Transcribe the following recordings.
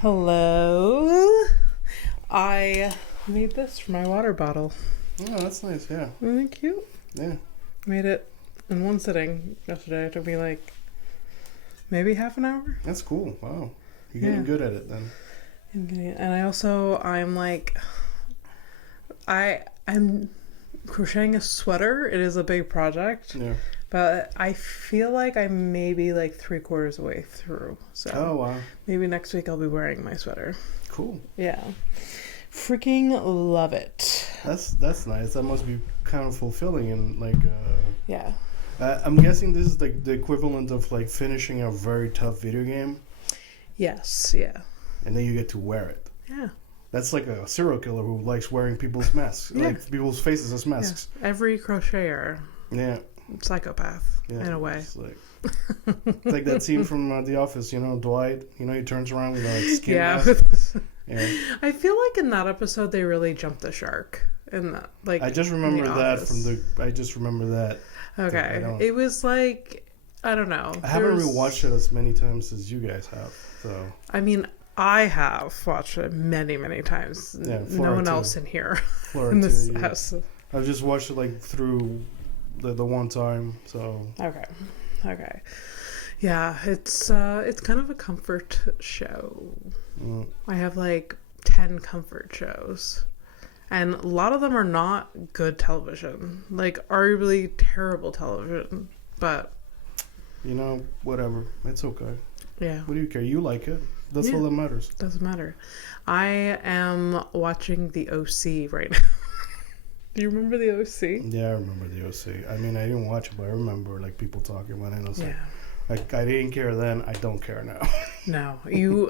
Hello. I made this for my water bottle. Oh, that's nice, yeah. Isn't it cute? Yeah. Made it in one sitting yesterday. It took me like maybe half an hour. That's cool. Wow. You're getting good at it then. And I'm crocheting a sweater. It is a big project. Yeah. But I feel like I'm maybe like 3/4 of the way through. So Oh, wow. maybe next week I'll be wearing my sweater. Cool. Yeah. Freaking love it. That's nice. That must be kind of fulfilling and like Yeah. I'm guessing this is like the equivalent of like finishing a very tough video game Yes, yeah. and then you get to wear it. Yeah. That's like a serial killer who likes wearing people's masks, Yeah. like people's faces as masks. Yeah. Every crocheter. Yeah. Psychopath, Yeah. in a way. It's like that scene from The Office, Dwight, he turns around with a skin Yeah. mask. Yeah. I feel like in that episode they really jumped the shark. In that, like, I just remember that Office. I just remember that. Okay. It was like, I don't know. I haven't rewatched it as many times as you guys have, so. I mean, I have watched it many, many times. Yeah, no one too. else in here Flora in this too, yeah. house. I've just watched it like through the one time, so. Okay. Yeah, it's kind of a comfort show. Mm. I have like 10 comfort shows. And a lot of them are not good television. Like, arguably terrible television. But Whatever. It's okay. yeah. What do you care? You like it. That's all that matters. Doesn't matter. I am watching The OC right now. Do you remember The OC? Yeah, I remember The OC. I mean, I didn't watch it, but I remember like people talking about it. And I was Yeah. like, I didn't care then. I don't care now. No.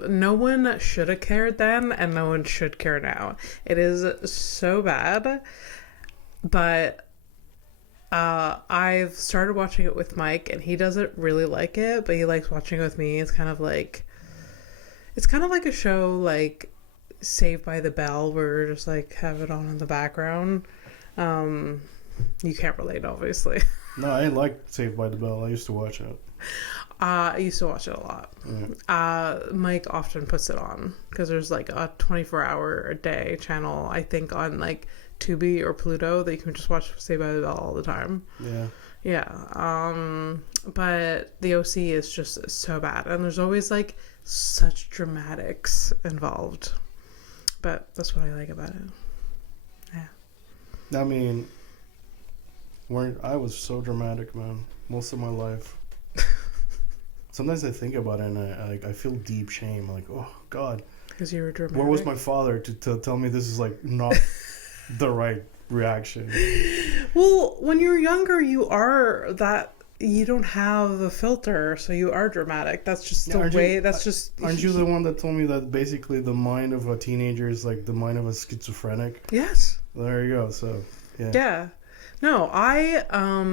No one should have cared then, and no one should care now. It is so bad. But I've started watching it with Mike, and he doesn't really like it, but he likes watching it with me. It's kind of like a show like Saved by the Bell, where we're just like have it on in the background. You can't relate, obviously. No, I liked Saved by the Bell. I used to watch it. I used to watch it a lot. Yeah. Mike often puts it on because there's like a 24-hour-a-day channel, I think, on like Tubi or Pluto that you can just watch Saved by the Bell all the time. Yeah. Yeah. But The OC is just so bad, and there's always like such dramatics involved. But that's what I like about it. Yeah. I mean, I was so dramatic, man, most of my life. Sometimes I think about it and I feel deep shame. Like, oh, God. Because you were dramatic. Where was my father to tell me this is like not the right reaction? Well, when you're younger, you are that. You don't have the filter, so you are dramatic. That's just the way. Aren't you the one that told me that basically the mind of a teenager is like the mind of a schizophrenic? Yes. There you go. So, yeah. Yeah. No,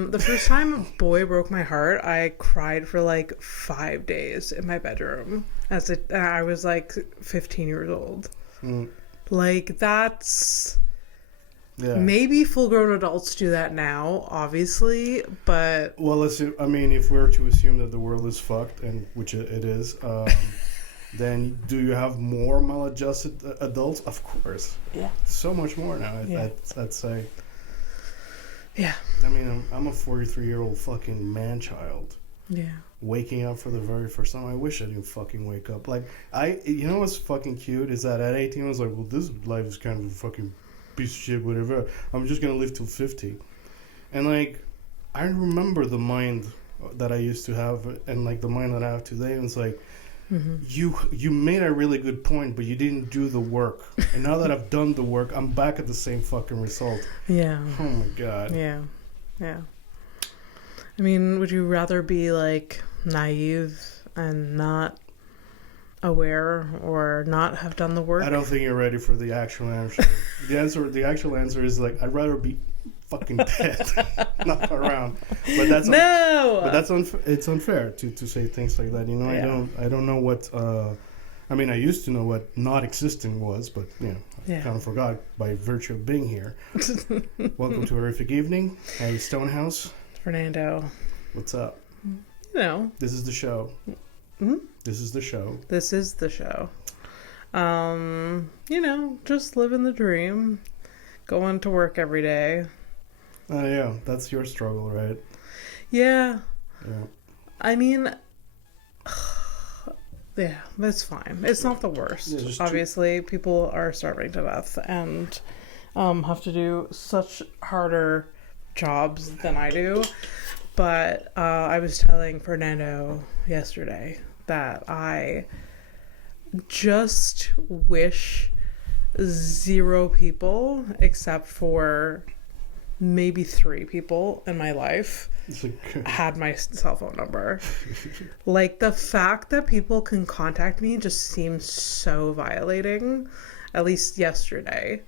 the first time a boy broke my heart, I cried for like 5 days in my bedroom. I was like 15 years old. Mm. Like, that's... Yeah. Maybe full-grown adults do that now, obviously, but... Well, if we're to assume that the world is fucked, and which it is, then do you have more maladjusted adults? Of course. Yeah. So much more now, I'd say. Yeah. I mean, I'm a 43-year-old fucking man-child. Yeah. Waking up for the very first time. I wish I didn't fucking wake up. Like, you know what's fucking cute is that at 18 I was like, well, this life is kind of a fucking piece of shit, whatever. I'm just gonna live till 50. And like, I remember the mind that I used to have and like the mind that I have today. And it's like, you made a really good point, but you didn't do the work. And now that I've done the work, I'm back at the same fucking result. Yeah. Oh my God. Yeah. Yeah. I mean, would you rather be like naive and not aware or not have done the work? I don't think you're ready for the actual answer. The actual answer is like, I'd rather be fucking dead, not around. But that's it's unfair to say things like that. Yeah. I don't know what. I mean, I used to know what not existing was, but I kind of forgot by virtue of being here. Welcome to Horrific Evening, Abby Stonehouse. Fernando. What's up? This is the show. Mm-hmm. This is the show. This is the show. Just living the dream, going to work every day. Oh, yeah. That's your struggle, right? Yeah. Yeah. I mean, yeah, that's fine. It's not the worst. Yeah, Obviously, people are starving to death and have to do such harder jobs than I do. But I was telling Fernando yesterday that I just wish 0 people, except for maybe 3 people in my life, had my cell phone number. Like, the fact that people can contact me just seems so violating, at least yesterday.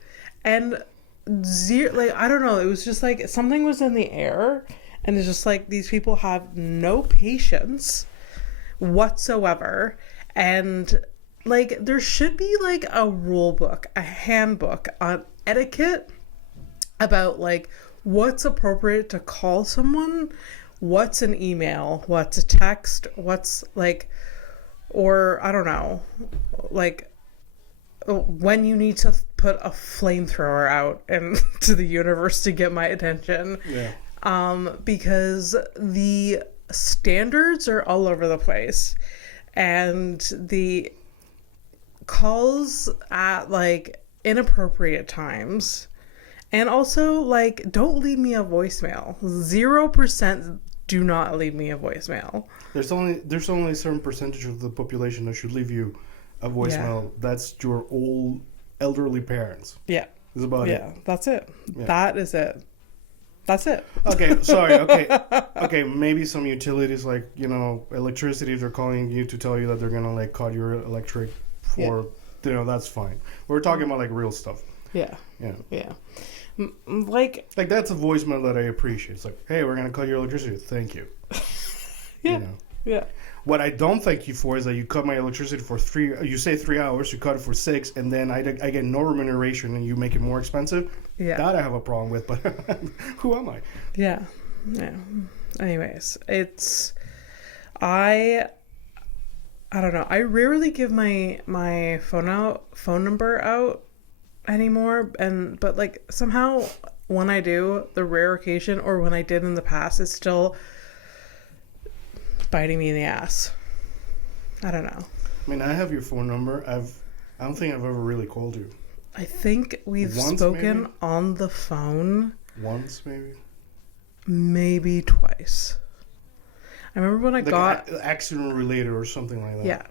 And I don't know, it was just like something was in the air, and it's just like these people have no patience whatsoever. And like, there should be like a rule book, a handbook on etiquette about like what's appropriate to call someone, what's an email, what's a text, what's like, or I don't know, like when you need to put a flamethrower out into the universe to get my attention. Yeah. Because the standards are all over the place, and the calls at like inappropriate times, and also like don't leave me a voicemail. 0% do not leave me a voicemail. There's only a certain percentage of the population that should leave you a voicemail. Yeah. That's your old elderly parents. Yeah. That's about it. Yeah, that's it. Yeah. That is it. That's it. Okay, sorry. Okay, maybe some utilities like, electricity, if they're calling you to tell you that they're going to like cut your electric for, that's fine. We're talking about like real stuff. Yeah. Yeah. Yeah. Like that's a voicemail that I appreciate. It's like, hey, we're going to cut your electricity. Thank you. Yeah. Yeah. What I don't thank you for is that you cut my electricity for 3 hours, you cut it for 6, and then I get no remuneration and you make it more expensive. Yeah. That I have a problem with, but who am I? Yeah. Yeah. Anyways, I don't know. I rarely give my phone number out anymore, but like somehow when I do, the rare occasion, or when I did in the past, it's still biting me in the ass. I don't know. I mean, I have your phone number. I don't think I've ever really called you. I think we've spoken maybe? On the phone. Once, maybe? Maybe twice. I remember when I got... accident related or something like that. Yeah.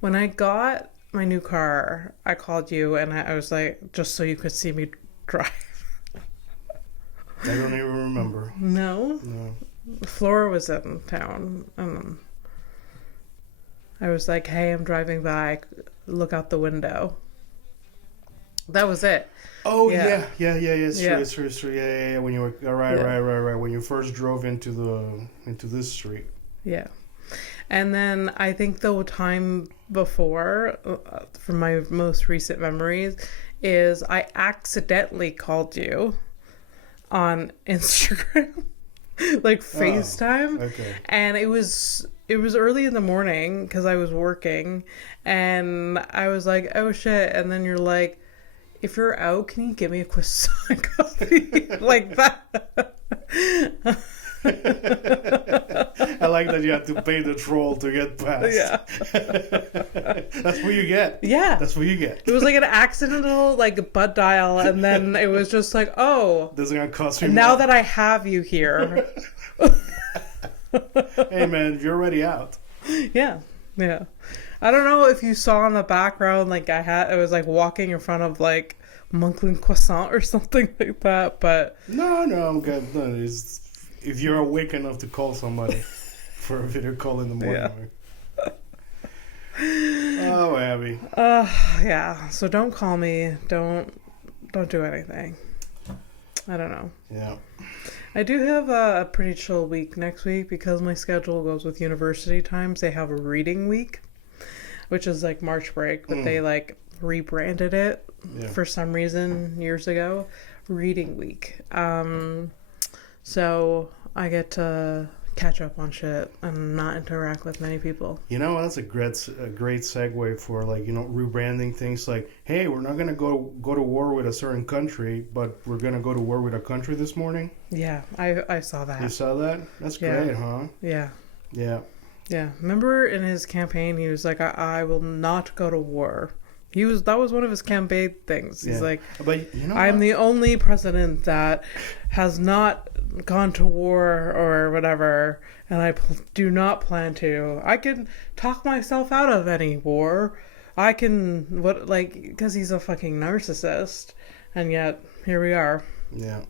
When I got my new car, I called you and I was like, just so you could see me drive. I don't even remember. No? No. Flora was in town. I was like, hey, I'm driving by. Look out the window. That was it. Oh, yeah. It's true. Yeah. When you were... Right. When you first drove into this street. Yeah. And then I think the time before, from my most recent memories, is I accidentally called you on Instagram. Like FaceTime. Okay. And it was early in the morning because I was working, and I was like, oh shit. And then you're like, if you're out, can you give me a croissant coffee? Like that. I like that you had to pay the troll to get past. Yeah. That's what you get. Yeah. That's what you get. It was like an accidental like butt dial, and then it was just like, oh, this is gonna cost me now more. That I have you here. Hey man, you're already out. Yeah. I don't know if you saw in the background, like I was like walking in front of like Monkland Croissant or something like that, but no, I'm good. No, if you're awake enough to call somebody for a video call in the morning. Yeah. Oh, Abby. Yeah. So don't call me. Don't do anything. I don't know. Yeah. I do have a pretty chill week next week because my schedule goes with university times. They have a reading week, which is like March break, but they like rebranded it for some reason years ago. Reading week. So I get to catch up on shit and not interact with many people. You know, that's a great segue for, like, you know, rebranding things. Like, hey, we're not gonna go to war with a certain country, but we're gonna go to war with a country this morning. Yeah, I saw that. You saw that? That's great, huh? Yeah. Yeah. Yeah. Remember in his campaign, he was like, I will not go to war. That was one of his campaign things. He's like, but you know, I'm the only president that has not gone to war or whatever, and I do not plan to. I can talk myself out of any war. I can, because he's a fucking narcissist, and yet here we are. Yeah.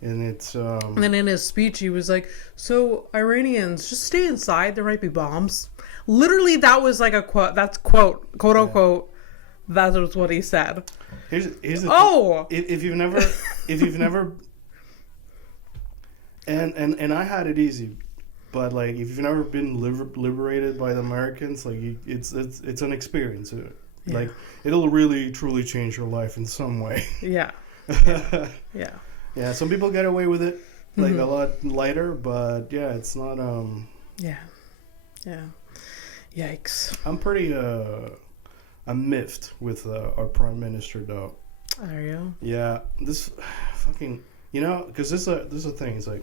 And it's And then in his speech, he was like, "So Iranians, just stay inside. There might be bombs." Literally, that was like a quote. That's quote unquote. That was what he said. Here's the thing. If you've never, and I had it easy, but like if you've never been liberated by the Americans, like it's an experience. Like it'll really truly change your life in some way. Yeah. Yeah. Yeah. Some people get away with it like a lot lighter, but yeah, it's not. Yeah. Yeah. Yikes. I'm pretty I'm miffed with our prime minister though. Are you? Yeah, this fucking, you know, because this is a thing. It's like,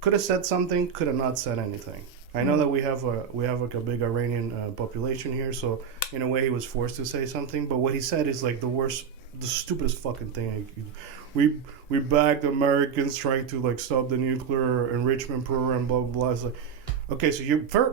could have said something, could have not said anything. I know that we have like a big Iranian population here, so in a way he was forced to say something. But what he said is like the stupidest fucking thing. We backed Americans trying to like stop the nuclear enrichment program, blah blah blah. It's like, okay, so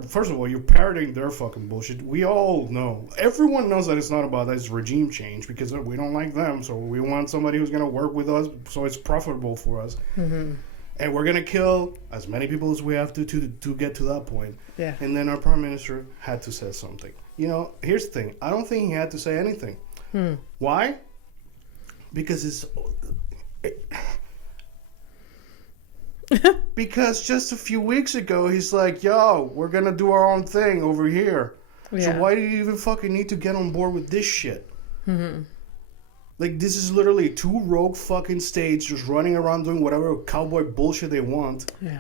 first of all, you're parroting their fucking bullshit. We all know. Everyone knows that it's not about that. It's regime change because we don't like them. So we want somebody who's going to work with us so it's profitable for us. Mm-hmm. And we're going to kill as many people as we have to get to that point. Yeah. And then our prime minister had to say something. You know, here's the thing. I don't think he had to say anything. Why? Because because just a few weeks ago, he's like, yo, we're going to do our own thing over here. Yeah. So why do you even fucking need to get on board with this shit? Mm-hmm. Like, this is literally 2 rogue fucking states just running around doing whatever cowboy bullshit they want. Yeah.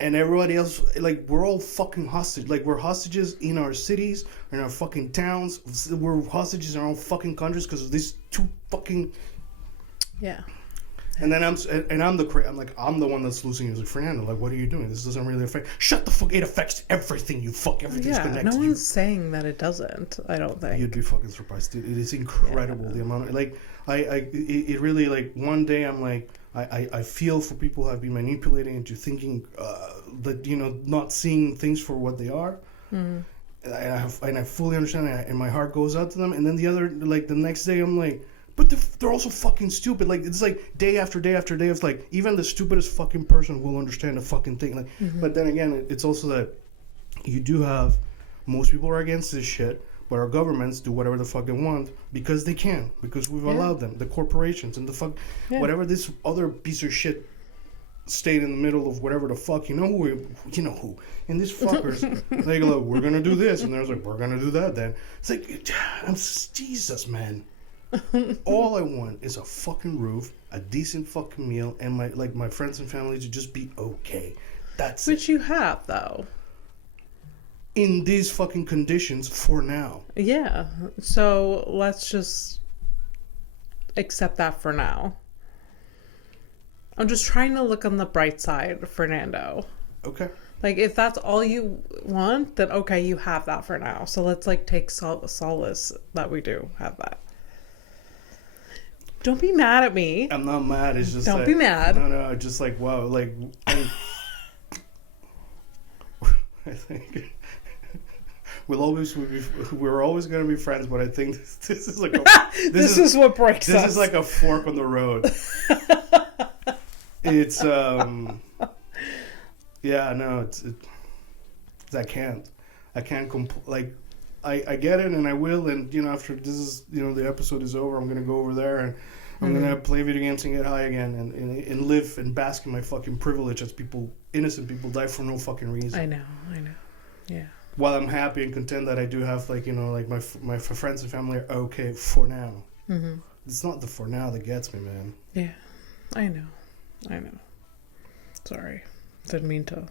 And everybody else, like, we're all fucking hostage. Like, we're hostages in our cities, in our fucking towns. We're hostages in our own fucking countries because of these 2 fucking... Yeah. And then I'm the one that's losing. He's like, Fernando, like, what are you doing? This doesn't really affect. Shut the fuck! It affects everything. You fuck. Everything's connected. No one's saying that it doesn't. I don't think you'd be fucking surprised, dude. It is incredible the amount of like it really like one day I'm like I feel for people who have been manipulated into thinking that, you know, not seeing things for what they are. Mm-hmm. And I fully understand that, and my heart goes out to them. And then the next day I'm like, but they're also fucking stupid. Like, it's like day after day after day of like, even the stupidest fucking person will understand the fucking thing. Like, but then again, it's also that you do have most people are against this shit, but our governments do whatever the fuck they want because they can, because we've allowed them. The corporations and the whatever this other piece of shit stayed in the middle of whatever the fuck, you know who. And these fuckers, they go, we're gonna do this, and they're like, we're gonna do that. Then it's like, Jesus, man. All I want is a fucking roof, a decent fucking meal, and my friends and family to just be okay. That's Which you have, though. In these fucking conditions for now. Yeah. So let's just accept that for now. I'm just trying to look on the bright side, Fernando. Okay. Like, if that's all you want, then okay, you have that for now. So let's like take solace that we do have that. Don't be mad at me. I'm not mad. It's just don't be mad. No. Just like, wow. Like, I think we're always going to be friends. But I think this is like this is what breaks us. This is like a fork on the road. It's yeah. No. I can't. I get it, and I will, and, you know, after this is, you know, the episode is over, I'm going to go over there, and I'm going to play video games and get high again, and live and bask in my fucking privilege as innocent people die for no fucking reason. I know, yeah. While I'm happy and content that I do have, like, you know, like, my friends and family are okay for now. Mm-hmm. It's not the for now that gets me, man. Yeah, I know. Sorry. Didn't mean to.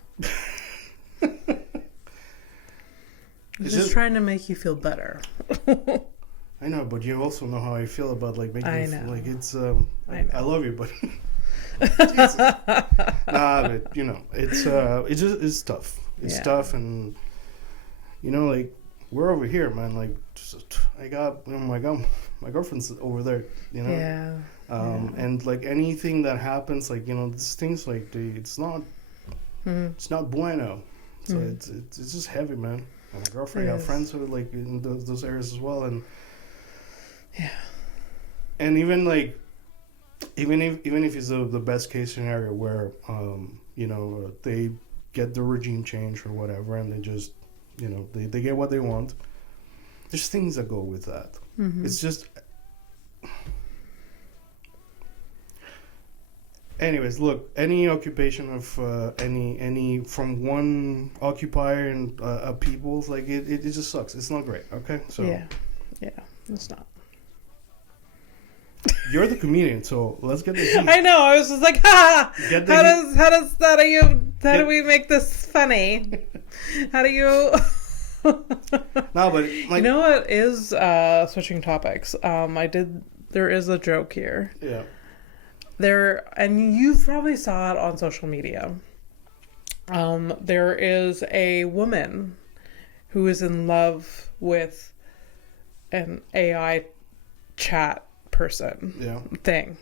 I'm It's just trying to make you feel better. I know, but you also know how I feel about like making me feel like it's. I love you, but Jesus. Nah, but you know, it's tough. It's tough, and you know, like we're over here, man. Like I got my girlfriend's over there, you know. Yeah. And like anything that happens, like you know, these things like it's not bueno. So it's just heavy, man. My girlfriend got friends who are like in those areas as well, and and even like even if it's the best case scenario where you know they get the regime change or whatever, and they just you know they get what they want. There's things that go with that. It's just. Anyways, look, any occupation of any from one occupier and people's like it just sucks. It's not great. Okay, so yeah, it's not. You're the comedian, so let's get the heat. I know. I was just like, ha! How do we make this funny? How do you? No, but like, you know what is switching topics? There is a joke here. Yeah. And you probably saw it on social media. There is a woman who is in love with an AI chat person. Thing,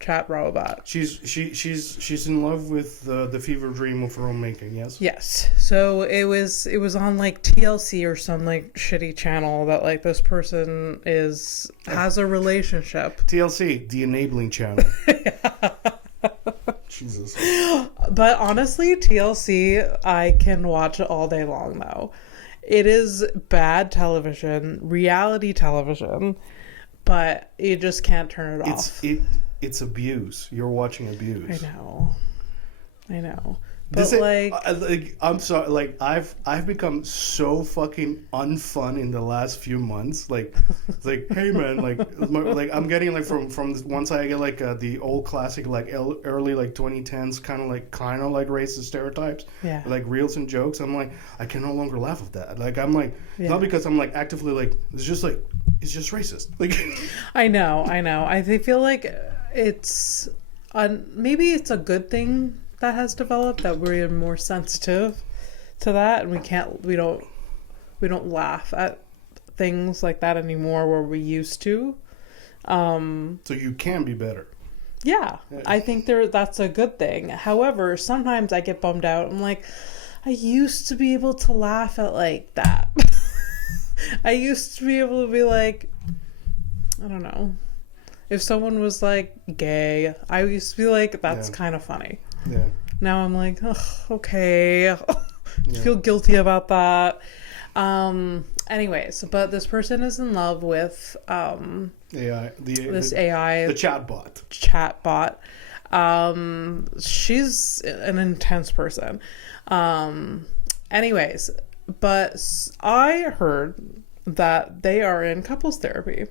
chat robot. She's in love with the fever dream of her own making. Yes. So it was on like TLC or some like shitty channel that like this person has a relationship. TLC, the enabling channel. Jesus. But honestly, TLC I can watch it all day long though. It is bad television, reality television. But you just can't turn it off. It's abuse. You're watching abuse. I know. But I'm sorry. Like I've become so fucking unfun in the last few months. Like, it's like, hey man, like I'm getting like from one side I get like the old classic like early like 2010s kind of like racist stereotypes. Yeah. Like reels and jokes. I'm like I can no longer laugh at that. Like I'm like not because I'm like actively like it's just racist. Like I know. I feel like it's maybe it's a good thing that has developed that we're more sensitive to that, and we don't laugh at things like that anymore where we used to. So you can be better. Yeah. I think that's a good thing. However, sometimes I get bummed out. I'm like, I used to be able to laugh at like that. I used to be able to be like, I don't know, if someone was like gay, I used to be like, that's kind of funny. Yeah. Now I'm like, oh, okay. I feel guilty about that. Anyways, but this person is in love with AI, the chatbot. She's an intense person. Anyways, but I heard that they are in couples therapy.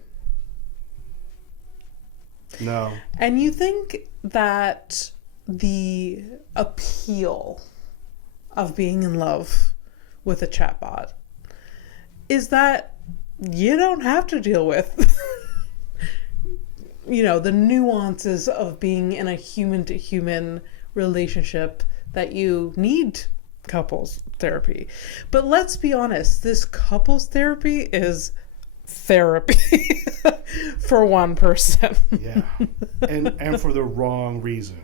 No. And you think that the appeal of being in love with a chatbot is that you don't have to deal with the nuances of being in a human to human relationship, that you need couples therapy. But let's be honest, this couples therapy is therapy for one person. And for the wrong reason.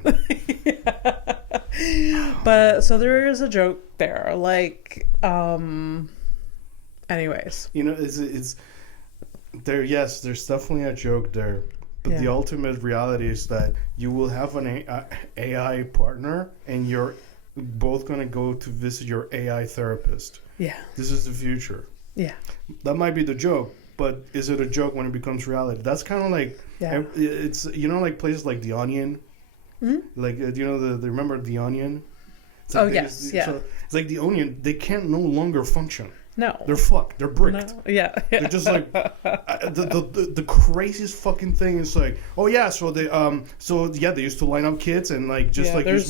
But so there is a joke there, like anyways, it's there. Yes, there's definitely a joke there, but the ultimate reality is that you will have an AI partner and you're both going to go to visit your AI therapist. This is the future. That might be the joke, but is it a joke when it becomes reality? That's kind of like it's like places like The Onion. Like remember The Onion? It's like So it's like The Onion. They can't no longer function. No. They're fucked. They're bricked. No. Yeah. They're just like the craziest fucking thing is like, oh yeah, so they they used to line up kids and like just like use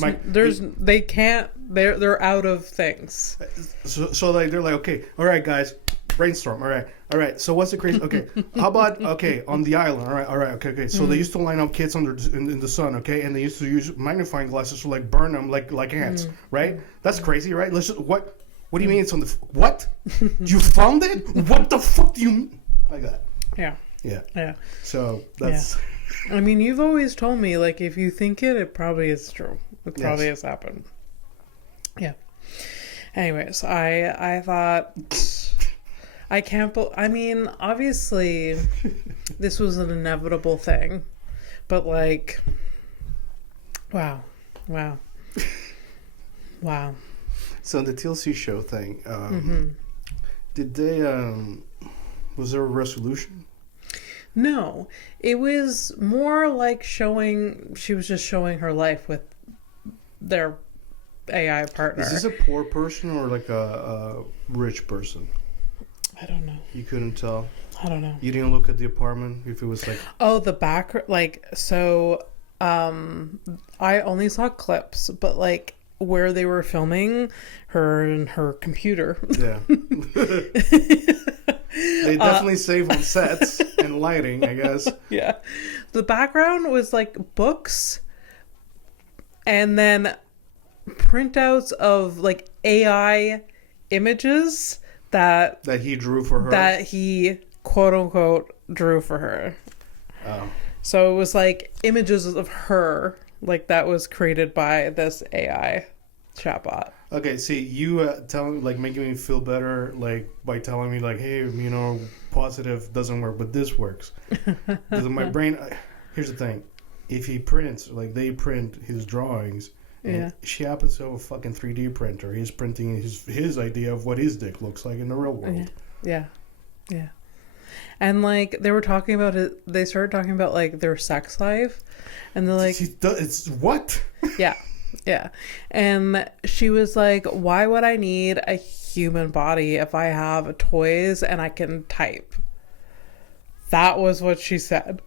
they can't, they're out of things. So like they're like, okay, all right guys, brainstorm. All right. So what's the crazy? Okay, how about on the island? All right. Okay. So they used to line up kids in the sun. Okay, and they used to use magnifying glasses to like burn them like ants. Right? That's crazy, right? Listen, what? What do you mean it's on the... What? You found it? What the fuck do you mean? Like that. Yeah. Yeah. So, that's... Yeah. I mean, you've always told me, like, if you think it probably is true. It probably has happened. Yeah. Anyways, I thought... I can't... I mean, obviously, this was an inevitable thing. But, like... Wow. So the TLC show thing, did they, was there a resolution? No, it was more like she was just showing her life with their AI partner. Is this a poor person or like a rich person? I don't know. You couldn't tell? I don't know. You didn't look at the apartment if it was like... Oh, the back, like, so, I only saw clips, but like, where they were filming her and her computer. Yeah. They definitely save on sets and lighting, I guess. Yeah. The background was like books and then printouts of like AI images that he drew for her. That he quote unquote drew for her. Oh. So it was like images of her, like that was created by this AI chatbot. Okay, see, you making me feel better, like by telling me, like, hey, positive doesn't work, but this works. Because in my brain, here's the thing: if he prints, like they print his drawings, and she happens to have a fucking 3D printer. He's printing his idea of what his dick looks like in the real world. Yeah. And like they were talking about it, they started talking about like their sex life, and they're like, "It's what?" Yeah. And she was like, why would I need a human body if I have toys and I can type? That was what she said.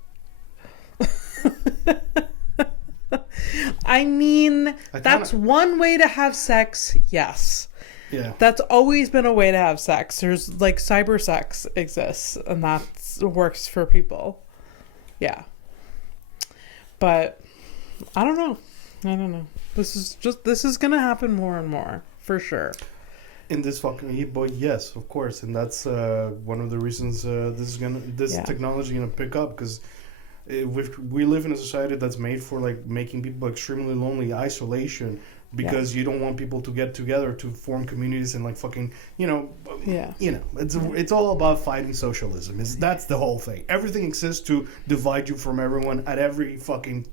I mean, that's one way to have sex, yes. Yeah. That's always been a way to have sex. There's like cyber sex exists, and that works for people. Yeah. But I don't know. This is gonna happen more and more for sure. In this fucking boy, yes, of course, and that's one of the reasons this technology gonna pick up, because we live in a society that's made for like making people extremely lonely, isolation, because you don't want people to get together to form communities and like fucking it's all about fighting socialism. That's the whole thing. Everything exists to divide you from everyone at every fucking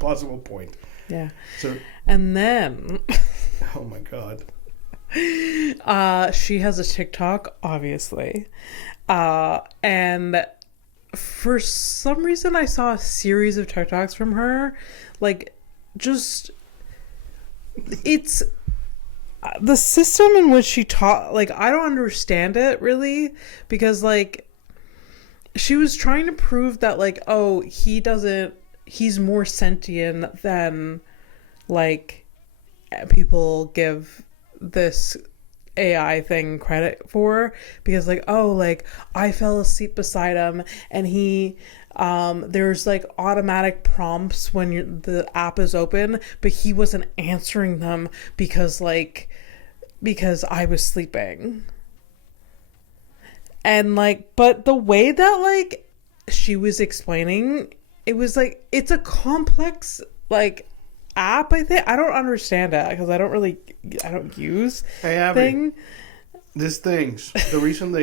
possible point. Yeah. So, and then oh my god. She has a TikTok, obviously. And for some reason I saw a series of TikToks from her. Like, just it's the system in which she taught, like, I don't understand it really, because like she was trying to prove that like, oh, he's more sentient than like people give this AI thing credit for, because like, oh, like I fell asleep beside him and he there's like automatic prompts when the app is open, but he wasn't answering them because I was sleeping. And like, but the way that like she was explaining, it was like, it's a complex like app, I think. I don't understand it because I don't use thing. These things. The reason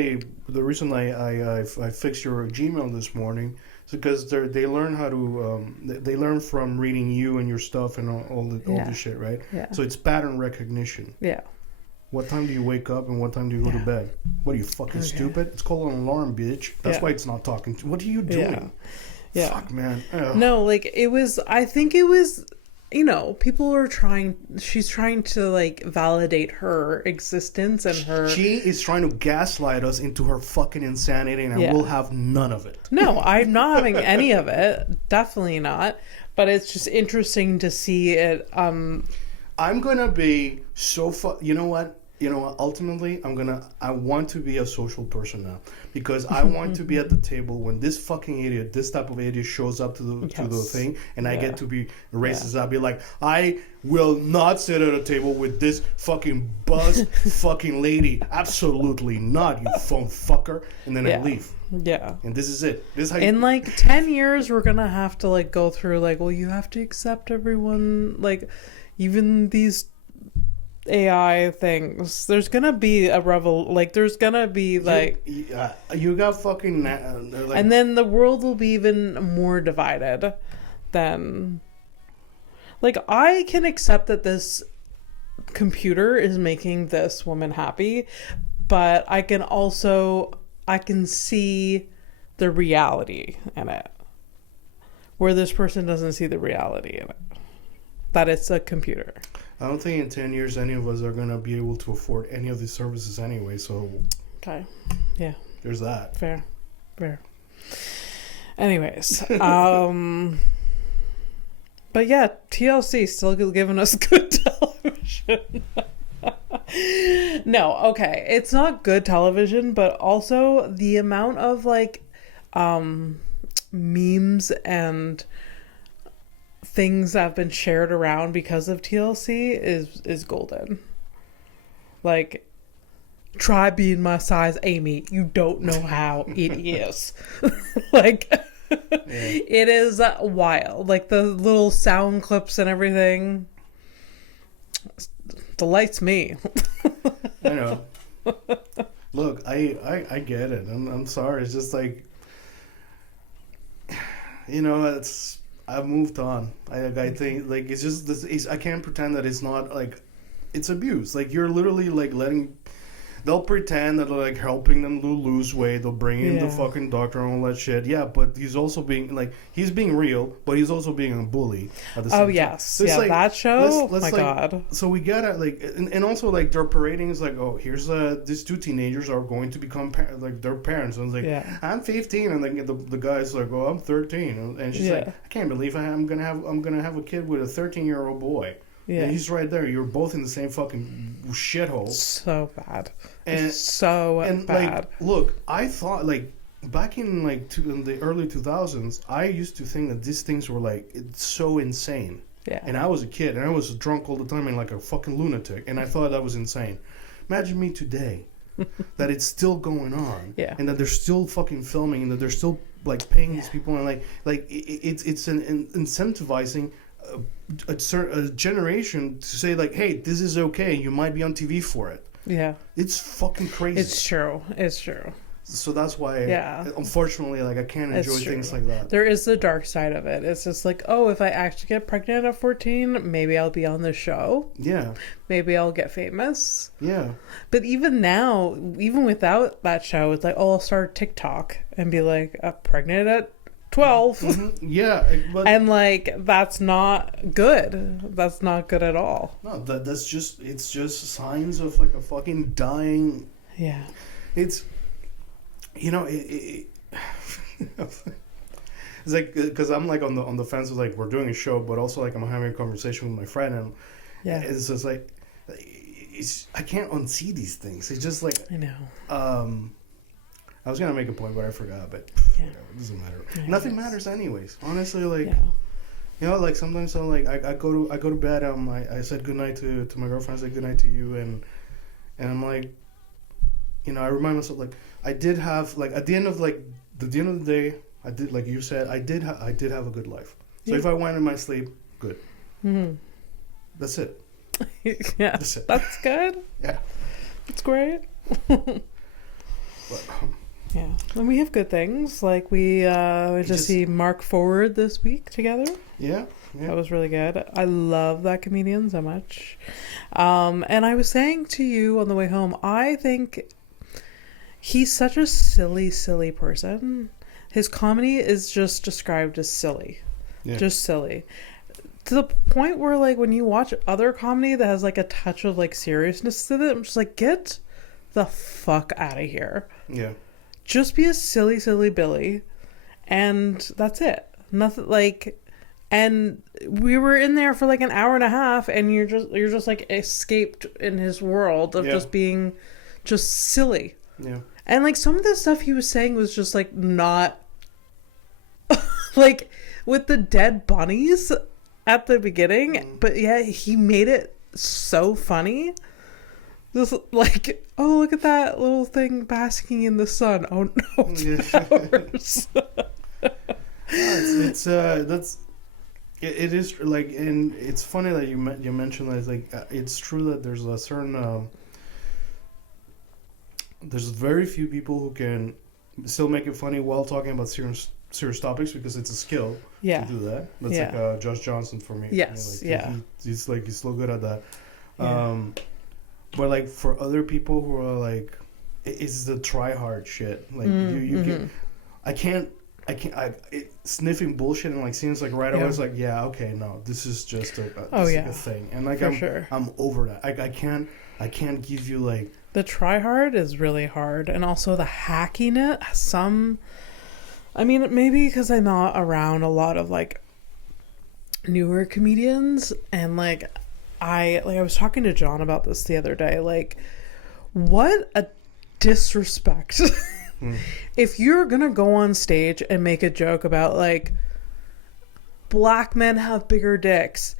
I fixed your Gmail this morning is because they learn how to they learn from reading you and your stuff and all the shit, right? Yeah. So it's pattern recognition. Yeah. What time do you wake up and what time do you go to bed? What are you, fucking stupid? It's called an alarm, bitch. That's why it's not talking to. What are you doing? Yeah. Fuck, man. No, like it was. I think it was you know, she's trying to like validate her existence and her. She is trying to gaslight us into her fucking insanity, and we'll have none of it. No, I'm not having any of it. Definitely not. But it's just interesting to see it. I'm gonna be so you know what? Ultimately, I want to be a social person now, because I want to be at the table when this fucking idiot, this type of idiot shows up to the thing, and I get to be racist. I'll be like, I will not sit at a table with this fucking buzz fucking lady. Absolutely not, you phone fucker. And then I leave. Yeah. And this is it. This is how in like 10 years, we're gonna have to like go through like, well, you have to accept everyone, like even these AI things. There's gonna be there's gonna be like you got fucking like, and then the world will be even more divided than like I can accept that this computer is making this woman happy, but I can see the reality in it where this person doesn't see the reality in it, that it's a computer. I don't think in 10 years any of us are going to be able to afford any of these services anyway, so... Okay. Yeah. There's that. Fair. Anyways. But yeah, TLC still giving us good television. No, okay. It's not good television, but also the amount of, like, memes and... things that have been shared around because of TLC is golden. Like, try being my size, Amy. You don't know how it is. Like, it is wild. Like, the little sound clips and everything delights me. I know. Look, I get it. I'm sorry. It's just like, I've moved on. I think like it's just this. I can't pretend that it's not like it's abuse. Like you're literally like they'll pretend that they're like helping them to lose weight. They'll bring in the fucking doctor and all that shit. Yeah, but he's also he's being real, but he's also being a bully at the same time. Yes, so it's like, that show. Let's my God. So we gotta like, and also like their parading is like, oh, here's these two teenagers are going to become their parents, and it's like, I'm 15, and like the guy's like, oh, I'm 13, and she's like, I can't believe I'm gonna have a kid with a 13-year-old boy. Yeah. And he's right there. You're both in the same fucking shithole. So bad. And bad. Like, look, I thought like back in like in the early 2000s, I used to think that these things were like it's so insane. Yeah. And I was a kid, and I was drunk all the time and like a fucking lunatic, and I thought that was insane. Imagine me today, that it's still going on, and that they're still fucking filming, and that they're still like paying these people, and it's an incentivizing a generation to say like, hey, this is okay, you might be on TV for it. Yeah, it's fucking crazy. It's true. So that's why, unfortunately, like I can't enjoy things like that. There is the dark side of it. It's just like, oh, if I actually get pregnant at 14, maybe I'll be on the show. Yeah. Maybe I'll get famous. Yeah. But even now, even without that show, it's like, oh, I'll start TikTok and be like, pregnant at 12. Mm-hmm. Yeah. And like, that's not good. That's not good at all. No, it's just signs of like a fucking dying. Yeah. It's... it's like because I'm like on the fence of like we're doing a show, but also like I'm having a conversation with my friend, and it's just like I can't unsee these things. It's just like I know. I was gonna make a point, but I forgot. But whatever, it doesn't matter. Nothing matters anyways. Honestly, like like sometimes I'm like I go to bed. I said goodnight to my girlfriend. I said goodnight to you, and I'm like. I remind myself like I did have like at the end of the day I did like you said I did have a good life. So if I went in my sleep, good. Mm-hmm. That's it. Yeah, that's it. That's good. Yeah, that's great. But, yeah, and we have good things like we just see Mark Forward this week together. Yeah. That was really good. I love that comedian so much. And I was saying to you on the way home, I think he's such a silly person. His comedy is just described as silly. Yeah. Just silly. to the point where, like, when you watch other comedy that has, like, a touch of, like, seriousness to it, I'm just like, get the fuck out of here. Yeah. Just be a silly, silly Billy. And that's it. Nothing, like... And we were in there for, like, an hour and a half, and you're just like, escaped in his world of just being just silly. Yeah. And, like, some of the stuff he was saying was just, like, not... like, with the dead bunnies at the beginning, but yeah, he made it so funny. Just like, oh, look at that little thing basking in the sun. Oh no, it's ours. It is like, and it's funny that you mentioned that. It's like, it's true that there's a certain there's very few people who can still make it funny while talking about serious topics, because it's a skill to do that. That's like Josh Johnson for me. Yes, he's still good at that. But like for other people who are like, it's the try hard shit. Like you can, I can't sniffing bullshit and like seems like right away. It's like, yeah, okay, no, this is just a thing, and like I'm over that. I can't give you like, the try hard is really hard, and also the hacking it. I mean, maybe because I'm not around a lot of like newer comedians, and like I was talking to John about this the other day. Like, what a disrespect. If you're gonna go on stage and make a joke about like black men have bigger dicks,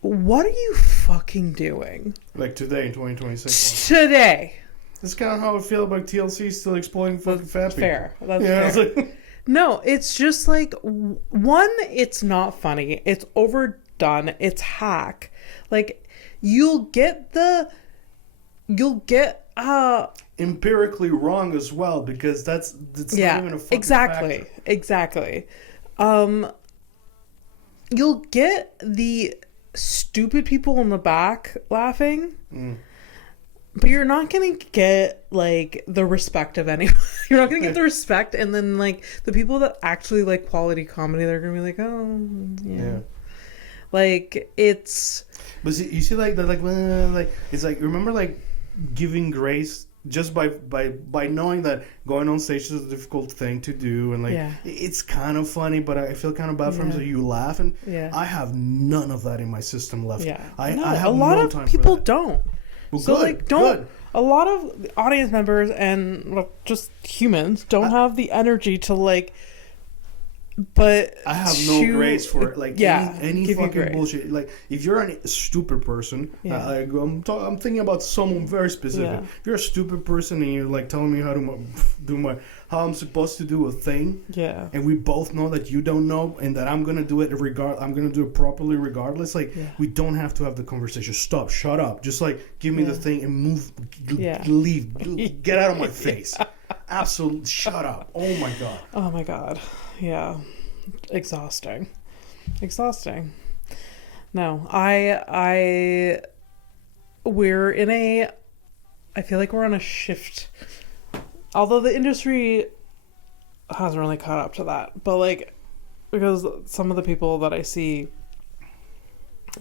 what are you fucking doing? Like today in 2026. Today. That's kind of how I feel about TLC still exploiting fucking fat people. Fair. That's fair. No, it's just like, one, it's not funny. It's overdone. It's hack. Like, you'll get empirically wrong as well, because that's not even a fucking factor. Exactly. You'll get the stupid people in the back laughing. But you're not going to get, like, the respect of anyone. You're not going to get the respect. And then, like, the people that actually like quality comedy, they're going to be like, oh, yeah. Like, it's... But see, you see, like, that, like, it's like, remember, like, giving grace just by knowing that going on stage is a difficult thing to do. And, like, it's kind of funny, but I feel kind of bad for him, so you laugh. And I have none of that in my system left. I have a lot no of time people for that. don't. Well, so, good, like, don't... A lot of audience members and just humans don't have the energy to, like... But I have no grace for it. Like, any fucking bullshit. Like, if you're a stupid person, I'm thinking about someone very specific. If you're a stupid person and you're like telling me how I'm supposed to do a thing, and we both know that you don't know, and that I'm gonna do it I'm gonna do it properly regardless. Like, we don't have to have the conversation. Stop, shut up. Just like give me the thing and move, leave, get out of my face. Absolutely, shut up. Oh my god. Yeah. Exhausting. No, we're in I feel like we're on a shift. Although the industry hasn't really caught up to that. But, like, because some of the people that I see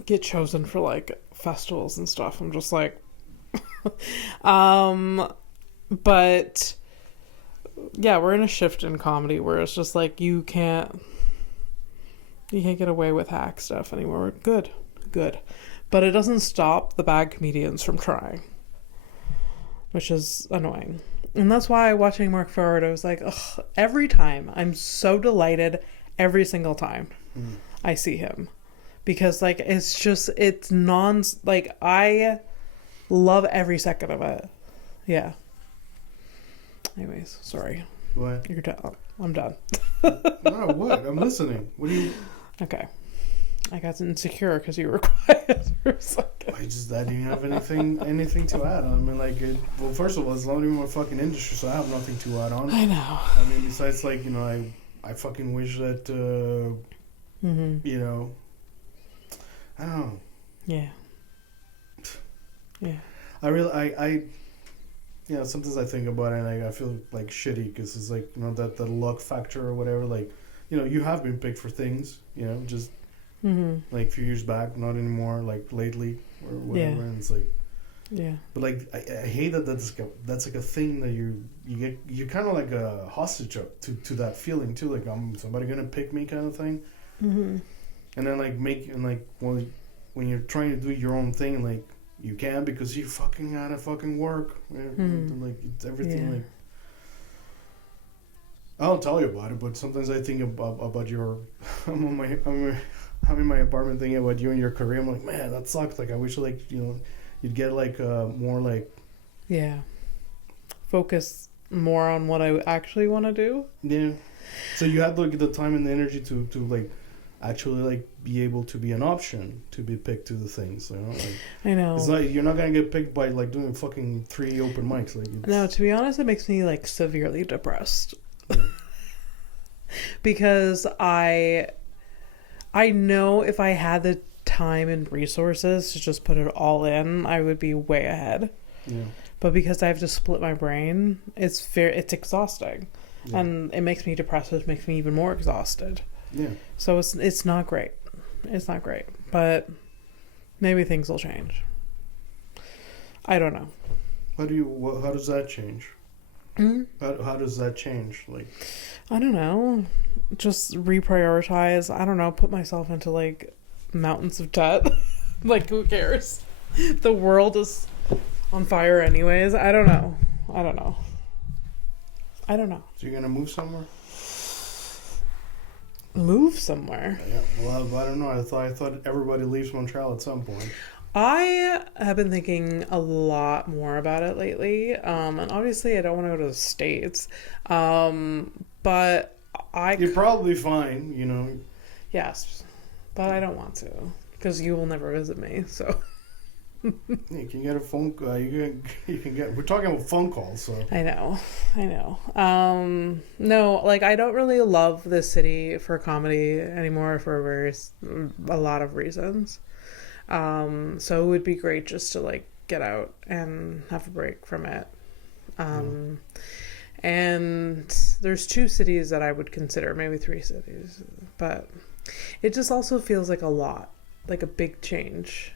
get chosen for, like, festivals and stuff, I'm just like... But... Yeah, we're in a shift in comedy where it's just like you can't get away with hack stuff anymore. Good. But it doesn't stop the bad comedians from trying, which is annoying. And that's why watching Mark Forward, I was like, ugh, every time I'm so delighted every single time I see him, because like it's like I love every second of it. Yeah. Anyways, sorry. What? You're done. I'm done. No, what? I'm listening. What do you... Okay. I got insecure because you were quiet for a second. I didn't have anything to add. I mean, like, well, first of all, it's not even my fucking industry, so I have nothing to add on. I know. I mean, besides, like, you know, I fucking wish that, you know, I don't know. Yeah. You know, sometimes I think about it and I feel like shitty because it's like, you know, that luck factor or whatever. Like, you know, you have been picked for things, you know, just Like a few years back, not anymore. Like lately or whatever. Yeah. And it's like, Yeah. but like I hate that that's like a thing that you're kind of like a hostage to that feeling too. Like somebody gonna pick me kind of thing. Mm-hmm. And then when you're trying to do your own thing, like you can because you fucking gotta fucking work. Like it's everything. Yeah. Like I don't tell you about it, but sometimes I think about your. I'm in my apartment thinking about you and your career. I'm like, man, that sucks. Like I wish you'd get like more like. Yeah. Focus more on what I actually want to do. Yeah. So you had like the time and the energy to like actually like be able to be an option to be picked to the things. You know? Like, I know. it's not, you're not gonna get picked by like doing fucking 3 open mics. Like No, to be honest, it makes me like severely depressed. Yeah. Because I know if I had the time and resources to just put it all in, I would be way ahead. Yeah. But because I have to split my brain, it's exhausting. Yeah. And it makes me depressed, which makes me even more exhausted. Yeah. So it's not great. It's not great. But maybe things will change. I don't know. How does that change? How does that change? Like, I don't know. Just reprioritize. I don't know. Put myself into like mountains of debt. Like, who cares? The world is on fire anyways. I don't know. so you're gonna move somewhere? Move somewhere. Yeah. Well, I don't know. I thought everybody leaves Montreal at some point. I have been thinking a lot more about it lately. And obviously I don't want to go to the States. But You're probably fine, you know. Yes. But I don't want to. Because you will never visit me, so. You can get a phone call. You can get. We're talking about phone calls, so. I know. No, like I don't really love this city for comedy anymore for a lot of reasons. So it would be great just to like get out and have a break from it. And there's 2 cities that I would consider, maybe 3 cities, but it just also feels like a lot, like a big change.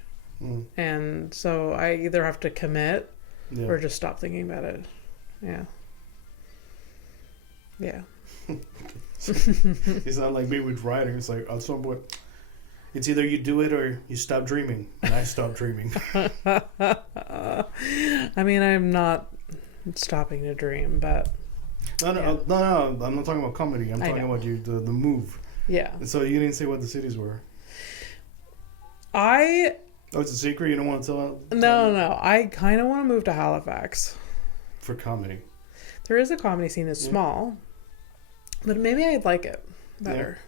And so I either have to commit or just stop thinking about it. Yeah. It's not like me with writing. It's like at some point, it's either you do it or you stop dreaming, and I stop dreaming. I mean, I'm not stopping to dream, but No, I'm not talking about comedy. I'm talking about the move. Yeah. So you didn't say what the cities were. Oh, it's a secret? You don't want to tell? No. I kind of want to move to Halifax. For comedy. There is a comedy scene that's small, but maybe I'd like it better.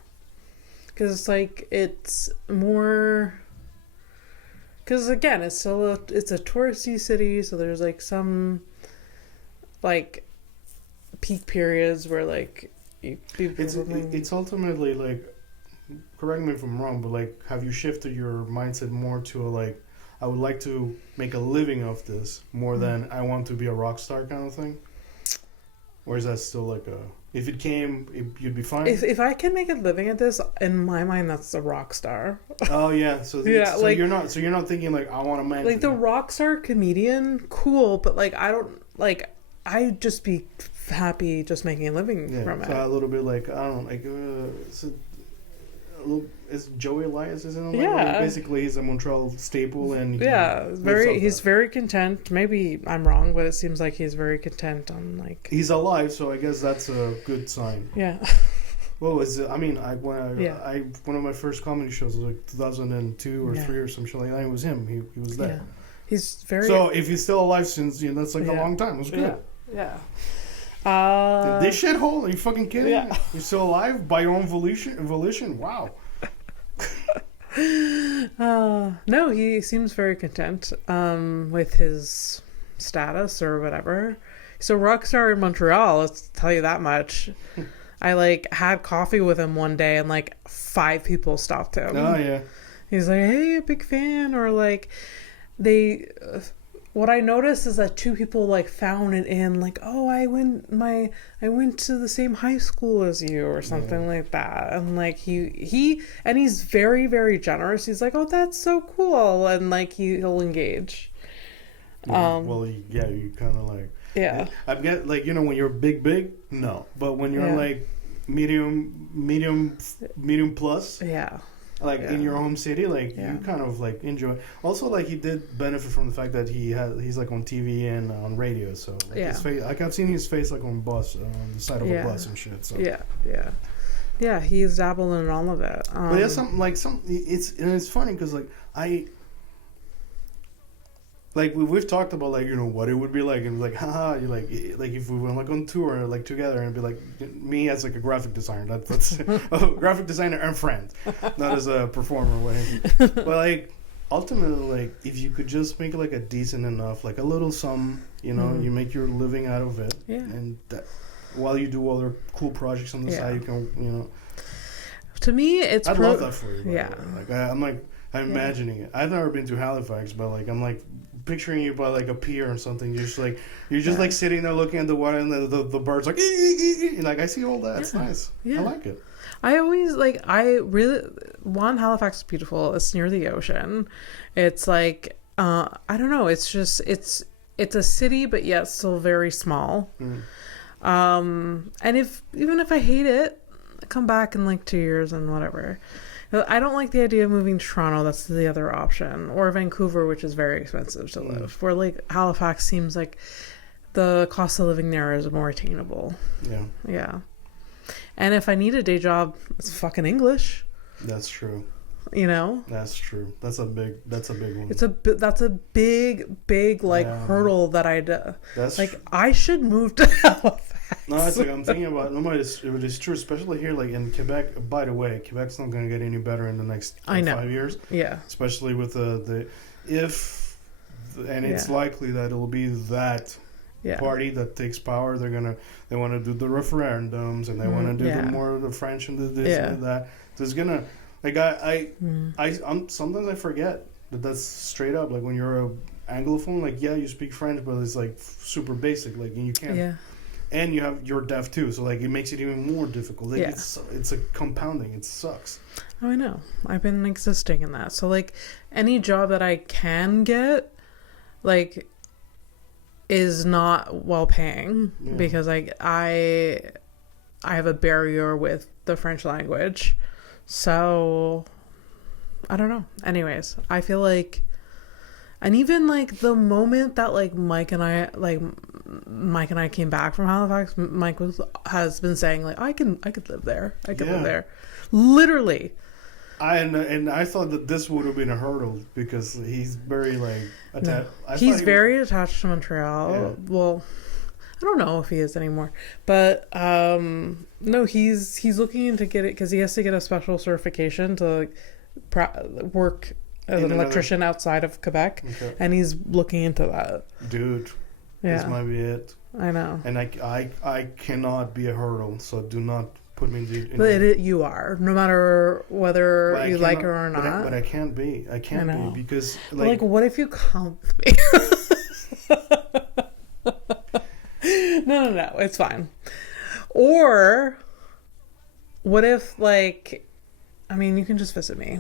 Because it's like, it's more... Because again, it's still it's a touristy city, so there's like some like peak periods where like... It's ultimately like... Correct me if I'm wrong, but like, have you shifted your mindset more to a like, I would like to make a living of this more than I want to be a rock star kind of thing? Or is that still like a, if it came, you'd be fine? If I can make a living at this, in my mind, that's a rock star. Oh yeah, so you're not thinking like, I want to make like the rock star comedian, cool, but like I don't like, I'd just be happy just making a living from it. A little bit like, I don't know, like is Joey Elias isn't it? Like, basically he's a Montreal staple and he's very content. Maybe I'm wrong, but it seems like he's very content on like he's alive, so I guess that's a good sign. Yeah. Well, one of my first comedy shows was like 2002 or 3 or some shit like that. It was him. He was there. Yeah. He's very. So if he's still alive since that's like a long time. It was good. Yeah. This shithole? Are you fucking kidding? Yeah. You're still alive by your own volition? Wow. No, he seems very content with his status or whatever. So rock star in Montreal, let's tell you that much. I like had coffee with him one day and like 5 people stopped him. Oh yeah. He's like, hey, a big fan, or like they what I noticed is that two people like found it in like, oh, I went to the same high school as you or something like that, and like he's very, very generous. He's like, oh, that's so cool, and like he'll engage. Well, yeah, you kind of like. Yeah. I get like, you know, when you're big, no, but when you're like medium plus, like in your home city, like you kind of like enjoy. Also, like he did benefit from the fact that he's like on TV and on radio, so like his face, like I've seen his face like on the side of a bus and shit. So yeah, he's dabbling in all of it. But yeah, it's funny because like like we've talked about like, you know, what it would be like, and like haha, you like if we went like on tour like together, and be like me as like a graphic designer, that's a graphic designer and friend, not as a performer or whatever. But like ultimately, like if you could just make like a decent enough, like a little sum, you know, you make your living out of it, and that, while you do other cool projects on the side, you can, you know. To me, it's I'd love that for you. By I'm imagining it. I've never been to Halifax, but like I'm like picturing you by like a pier or something. You're just like sitting there looking at the water, and the birds like, and like I see all that. It's nice. I like it. I really one, Halifax is beautiful. It's near the ocean. It's like I don't know. It's just it's a city, but yet still very small. And even if I hate it, I come back in like 2 years and whatever. I don't like the idea of moving to Toronto. That's the other option. Or Vancouver, which is very expensive to live. Where like Halifax seems like the cost of living there is more attainable. Yeah. And if I need a day job, it's fucking English. That's true. You know? That's true. That's a big one. That's a big like hurdle that That's like I should move to Halifax. No, it's like I'm thinking about. No, it is true, especially here, like in Quebec. By the way, Quebec's not going to get any better in the next 5 years. Yeah, especially with it's likely that it'll be that party that takes power. They want to do the referendums, and they want to do more of the French and this and that. There's gonna like I'm sometimes I forget that's straight up like when you're a Anglophone, like you speak French, but it's like super basic, like and you can't. Yeah. And you're deaf too, so like it makes it even more difficult. Like it's a compounding. It sucks. Oh, I know. I've been existing in that. So like any job that I can get, like, is not well paying because I have a barrier with the French language. So I don't know. Anyways, I feel like, and even like the moment that like Mike and I came back from Halifax, Mike has been saying like I could live there. I could live there. Literally. And I thought that this would have been a hurdle because he's very like attached. No. He's very attached to Montreal. Yeah. Well, I don't know if he is anymore, but no, he's looking into get it because he has to get a special certification to work as an electrician outside of Quebec, and he's looking into that. Dude, this might be it. I know. And I cannot be a hurdle, so do not put me in But you are, no matter whether you like it or not. But I can't be. I can't be because like what if you come with me? No, it's fine. Or what if like, I mean, you can just visit me.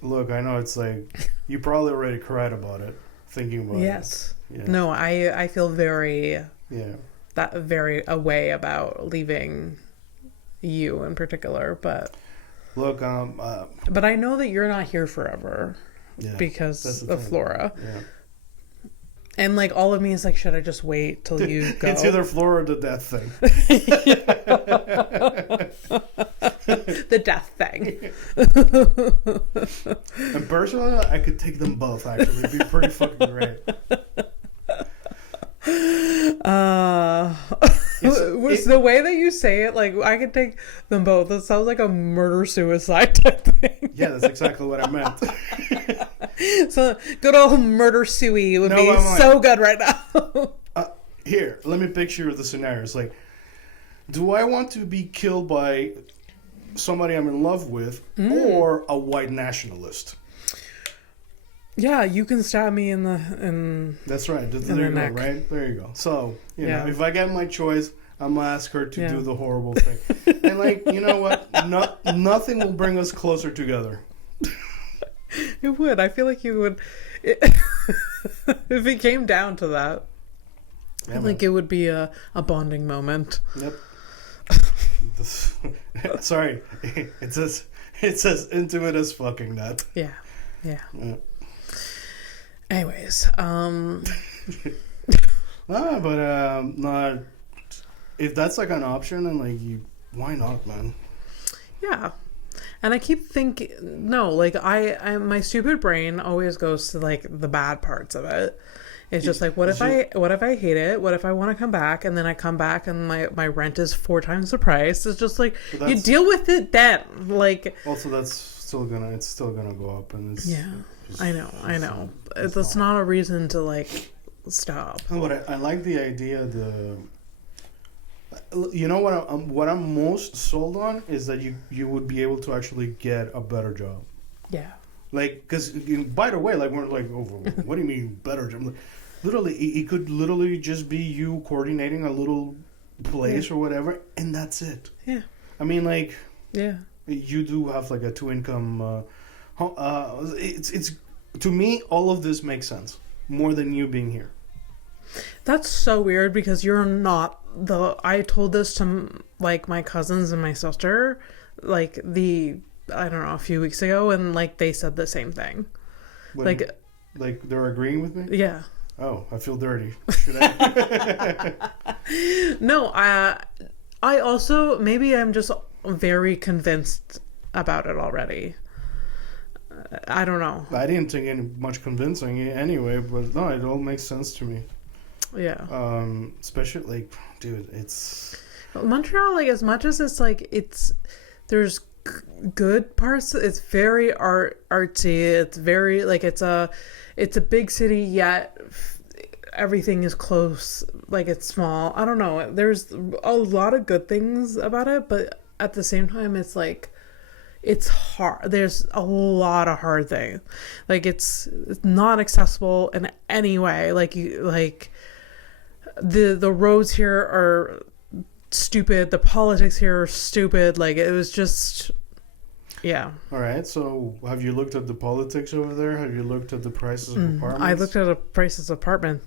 Look, I know it's like you probably already cried about it, thinking about it. Yes. Yeah. No, I feel very away about leaving you in particular, but look, but I know that you're not here forever because of Flora. Yeah. And like all of me is like, should I just wait till you go? It's either Flora or the death thing. The death thing. And personally, I could take them both. Actually, it'd be pretty fucking great. The way that you say it, like I could take them both. That sounds like a murder-suicide type thing. Yeah, that's exactly what I meant. So good old murder suey would be so good right now. Here, let me picture the scenario. It's like, do I want to be killed by somebody I'm in love with, or a white nationalist. Yeah, you can stab me in the That's right. There you go, neck. right? There you go. So, you know, if I get my choice, I'm going to ask her to do the horrible thing. And, like, you know what? Nothing will bring us closer together. It would. I feel like you would... if it came down to that, I feel like it would be a bonding moment. Yep. Sorry. It's as intimate as fucking that. Yeah. Anyways, No, if that's like an option and like why not, man? Yeah. And I keep thinking, no, like I my stupid brain always goes to like the bad parts of it. It's just like, what if I hate it? What if I want to come back and then I come back and my rent is 4 times the price? It's just like, you deal with it then. Like, also it's still gonna go up, and it's I know. That's not a reason to like stop. But I like the idea. You know what I'm most sold on is that you would be able to actually get a better job. Yeah. Like, because by the way, like we're like, oh, what do you mean better job? Like, literally, it could literally just be you coordinating a little place or whatever, and that's it. Yeah. I mean, like, you do have like a 2-income. It's to me, all of this makes sense more than you being here. That's so weird because you're not I told this to like my cousins and my sister like I don't know, a few weeks ago, and like they said the same thing. Like they're agreeing with me? Yeah. Oh, I feel dirty. Should I? No, I also, maybe I'm just very convinced about it already. I don't know. I didn't think much convincing anyway, but no, it all makes sense to me. Yeah. Especially like, dude, it's Montreal. Like, as much as it's like there's good parts. It's very artsy. It's very like it's a big city, yet everything is close. Like, it's small. I don't know. There's a lot of good things about it, but at the same time, it's like it's hard. There's a lot of hard things. Like, it's not accessible in any way. Like the roads here are stupid. The politics here are stupid. Like, it was just, yeah. All right. So, have you looked at the politics over there? Have you looked at the prices of apartments? I looked at the prices of apartment.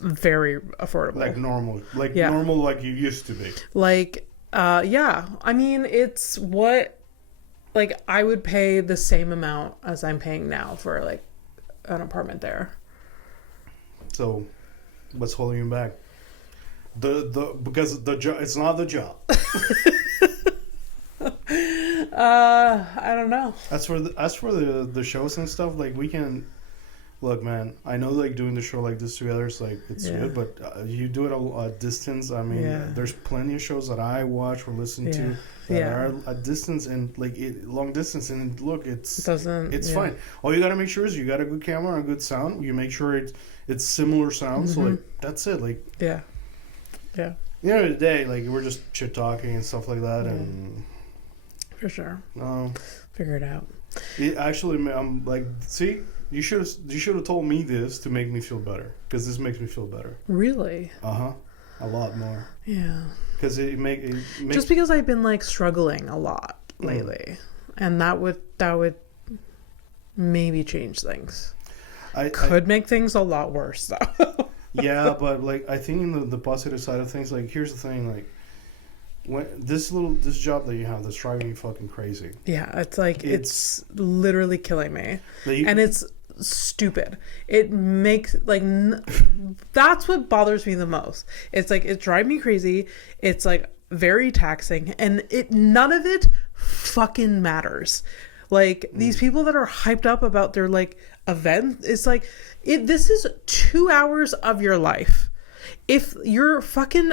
Very affordable. Like normal. Normal, like you used to be. Like, yeah. I mean, it's what, like, I would pay the same amount as I'm paying now for like an apartment there. So, what's holding you back? Because the job, it's not the job. I don't know. As for the shows and stuff, like, we can look, man. I know, like, doing the show like this together is like it's good, but you do it at distance. I mean, there's plenty of shows that I watch or listen to that are at distance and like long distance, and look, it's fine. All you gotta make sure is you got a good camera and a good sound. You make sure it's similar sound. So like that's it. Like yeah. At the end of the day, like, we're just shit talking and stuff like that, and for sure. No, figure it out. Actually, I'm like, see, you should have told me this to make me feel better, because this makes me feel better. Really? A lot more. Yeah. Because it makes just because I've been like struggling a lot lately, and that would maybe change things. Could make things a lot worse though. Yeah, but like, I think in the positive side of things, like, here's the thing, like, when this job that you have that's driving you fucking crazy. Yeah, it's like it's literally killing me, and it's stupid. It makes like that's what bothers me the most. It's like it drives me crazy. It's like very taxing, and none of it fucking matters. Like, these people that are hyped up about their like event, it's like this is 2 hours of your life. If you're fucking,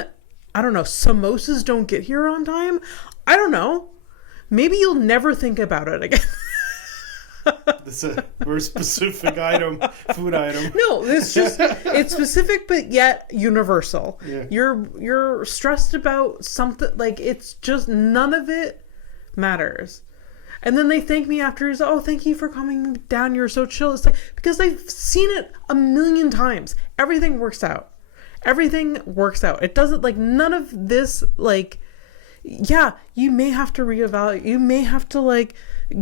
I don't know, samosas don't get here on time, I don't know, maybe you'll never think about it again. It's a very specific item, food item. No, it's specific but yet universal. Yeah. You're stressed about something, like, it's just none of it matters. And then they thank me after. He's like, oh, thank you for coming down. You're so chill. It's like, because I've seen it a million times. Everything works out. Everything works out. It doesn't, like, none of this, like, yeah, you may have to reevaluate. You may have to, like,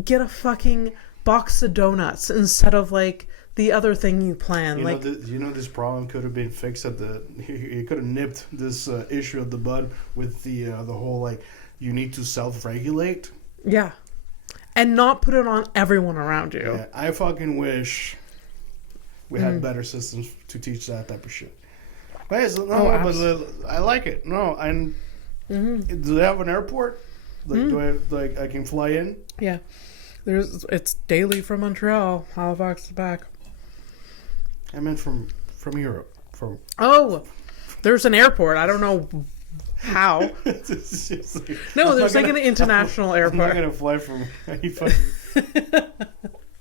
get a fucking box of donuts instead of, like, the other thing you plan. This problem could have been fixed at the. You could have nipped this issue at the bud with the whole, like, you need to self-regulate. Yeah. And not put it on everyone around you. Yeah, I fucking wish we had better systems to teach that type of shit. But I like it. No, and do they have an airport? Like, I can fly in? Yeah. It's daily from Montreal, Halifax to back. I meant from Europe. There's an airport. I don't know how. There's like an international airport. I'm not gonna fly from any fucking.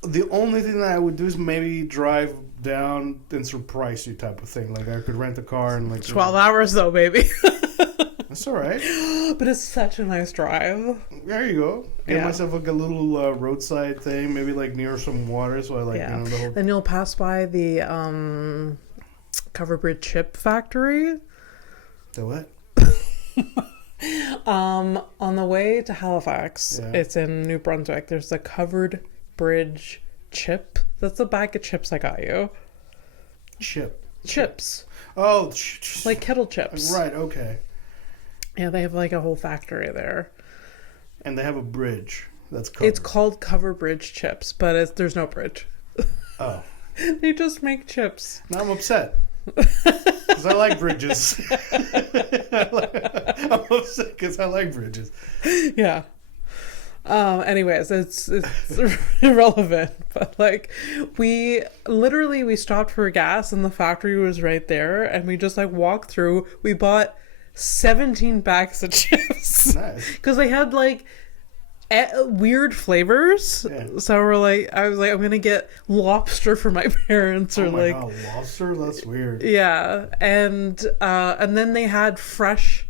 The only thing that I would do is maybe drive down and surprise you, type of thing. Like, I could rent a car and, like, 12 hours though, baby. That's all right. But it's such a nice drive. There you go. Get myself like a little roadside thing, maybe like near some water, so I like the whole. Then you'll pass by the Coverbridge chip factory. The what? On the way to Halifax, it's in New Brunswick. There's the Covered Bridge chip. That's the bag of chips I got you. Chips. Oh, like kettle chips. Right. Okay. Yeah, they have like a whole factory there. And they have a bridge that's covered. It's called Coverbridge chips, but there's no bridge. Oh. They just make chips. Now I'm upset. Because I like bridges. I'm upset because I like bridges. Yeah. Anyways, it's irrelevant. But, like, we stopped for gas and the factory was right there. And we just, like, walked through. We bought 17 bags of chips. Nice. Because they had, like, weird flavors. Yeah. So I was like, I'm gonna get lobster for my parents, or God, lobster? That's weird. Yeah. And then they had fresh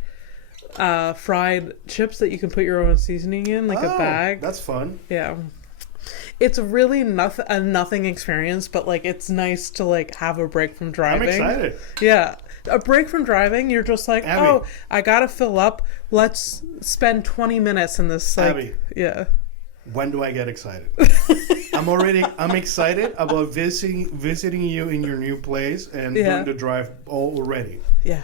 fried chips that you can put your own seasoning in, like a bag. That's fun. Yeah. It's really a nothing experience, but, like, it's nice to, like, have a break from driving. I'm excited. Yeah. A break from driving, you're just like, Abby, oh, I gotta fill up. Let's spend 20 minutes in this, like, Abby, yeah. When do I get excited? I'm excited about visiting you in your new place and doing the drive already. Yeah.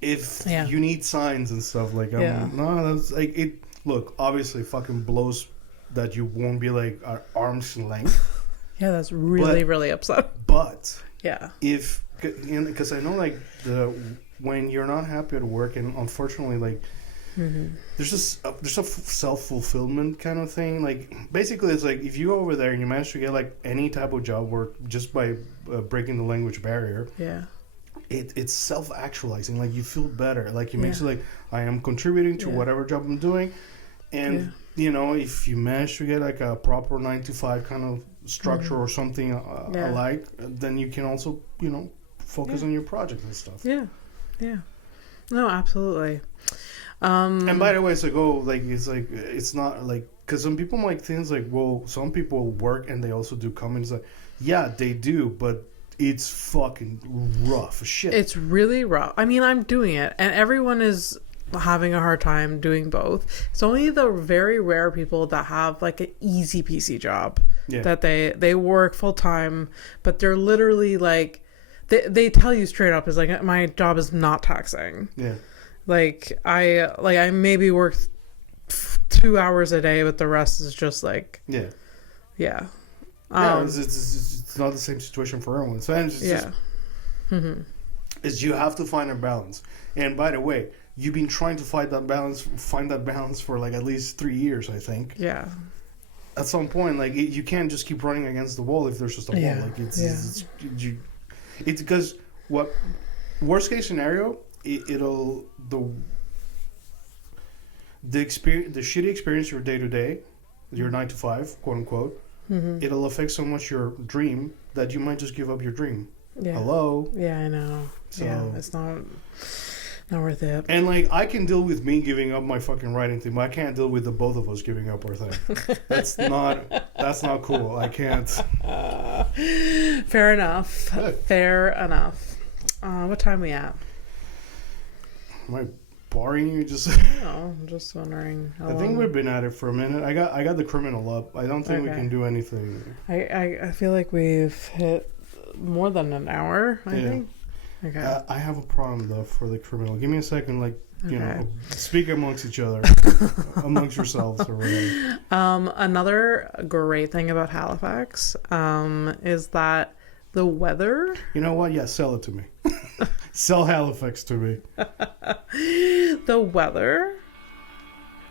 If you need signs and stuff, like, no, that's like it. Look, obviously, fucking blows that you won't be like at arm's length. Yeah, that's really upset. But yeah, because I know, like, when you're not happy at work, and unfortunately, like, there's a self-fulfillment kind of thing. Like, basically, it's like if you go over there and you manage to get, like, any type of job work just by breaking the language barrier. Yeah. It's self-actualizing. Like, you feel better. Like, it makes you like, I am contributing to whatever job I'm doing. And, you know, if you manage to get, like, a proper 9-to-5 kind of structure or something alike, then you can also, you know, focus on your project and stuff. Yeah. Yeah. No, absolutely. And by the way, it's not like, because some people might think, like, well, some people work and they also do comments. Like, yeah, they do, but it's fucking rough as shit. It's really rough. I mean, I'm doing it, and everyone is having a hard time doing both. It's only the very rare people that have, like, an easy peasy job that they work full time, but they're literally, like, they tell you straight up, is like, my job is not taxing. Yeah. Like, I maybe work 2 hours a day, but the rest is just like yeah. It's not the same situation for everyone. So it's just is you have to find a balance. And by the way, you've been trying to find that balance for, like, at least 3 years, I think. Yeah. At some point, like, you can't just keep running against the wall if there's just a wall. Like, it's because what worst case scenario, the shitty experience your day to day, your 9 to 5, quote unquote, it'll affect so much your dream that you might just give up your dream. Yeah. Hello? Yeah, I know. So, yeah, it's not worth it. And, like, I can deal with me giving up my fucking writing thing, but I can't deal with the both of us giving up our thing. That's not cool. I can't. Fair enough. Good. Fair enough. What time are we at? Am I boring you? Just No, I'm just wondering how I long. think we've been at it for a minute. I got the criminal up. I don't think we Okay. can do anything. I feel like we've hit more than an hour, I Yeah. think. Okay. I have a problem though for the criminal. Give me a second, like, you Okay. know, speak amongst each other, amongst yourselves or whatever. Another great thing about Halifax is that the weather, You know what? Yeah, sell it to me. Sell Halifax to me.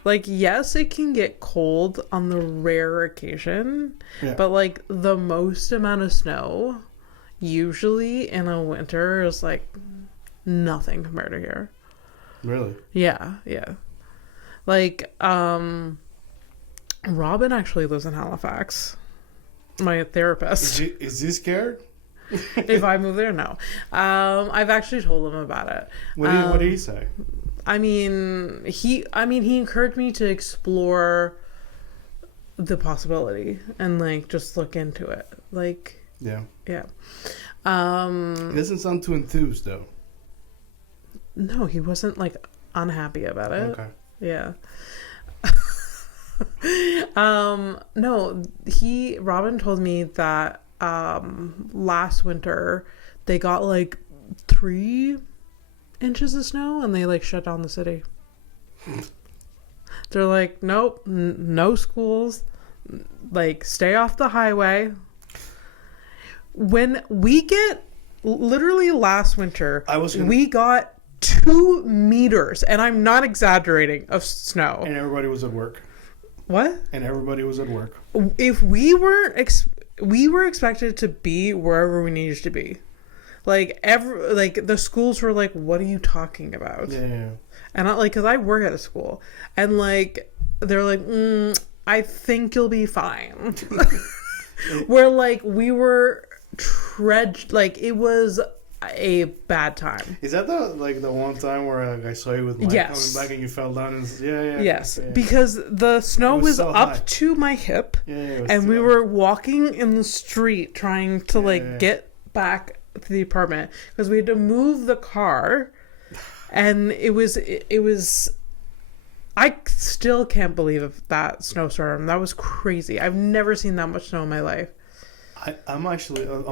like, yes, it can get cold on the rare occasion, Yeah. but like the most amount of snow usually in a winter is like nothing compared to here. Really? Yeah. Like, Robin actually lives in Halifax. My therapist. Is he scared? If I move there, no. I've actually told him about it. What did he say? He encouraged me to explore the possibility and like just look into it. Like, Yeah. yeah. He doesn't sound too enthused though. No, he wasn't like unhappy about it. Okay. Yeah. No, Robin told me that last winter they got like 3 inches of snow and they like shut down the city. They're like, nope, no schools, like stay off the highway. When we get literally last winter, we got 2 meters, and I'm not exaggerating, of snow. And everybody was at work. What? And everybody was at work. If we weren't, we were expected to be wherever we needed to be. Like the schools were like, "What are you talking about?" Yeah. And because I work at a school, and like they're like, "I think you'll be fine." Where like we were like it was a bad time. Is that the one time where I saw you with Mike coming back and you fell down? And, yeah. Yes, yeah. because the snow was so up high. to my hip, and we were walking in the street trying to get back to the apartment because we had to move the car, and it was. I still can't believe that snowstorm. That was crazy. I've never seen that much snow in my life. I'm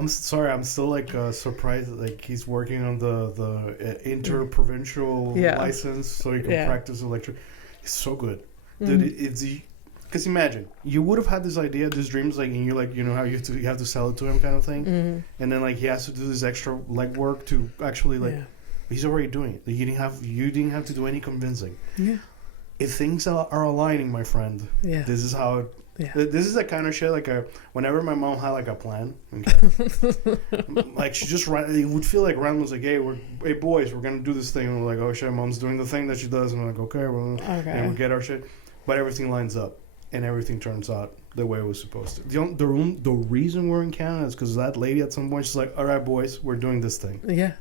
sorry. I'm still like surprised that like he's working on the inter-provincial license so he can practice electric. It's so good, dude. It's because imagine you would have had this idea, this dreams, like, and you're like, you know how you have to sell it to him kind of thing, and then like he has to do this extra legwork to actually like he's already doing it. Like, you didn't have to do any convincing. Yeah. If things are aligning, my friend, this is how. This is the kind of shit whenever my mom had like a plan, like she just it would feel like random was like, hey boys, we're gonna do this thing, and we're like, oh shit, mom's doing the thing that she does, and we're like, okay, and we get our shit, but everything lines up and everything turns out the way it was supposed to. The reason we're in Canada is because that lady at some point she's like, all right boys, we're doing this thing. Yeah.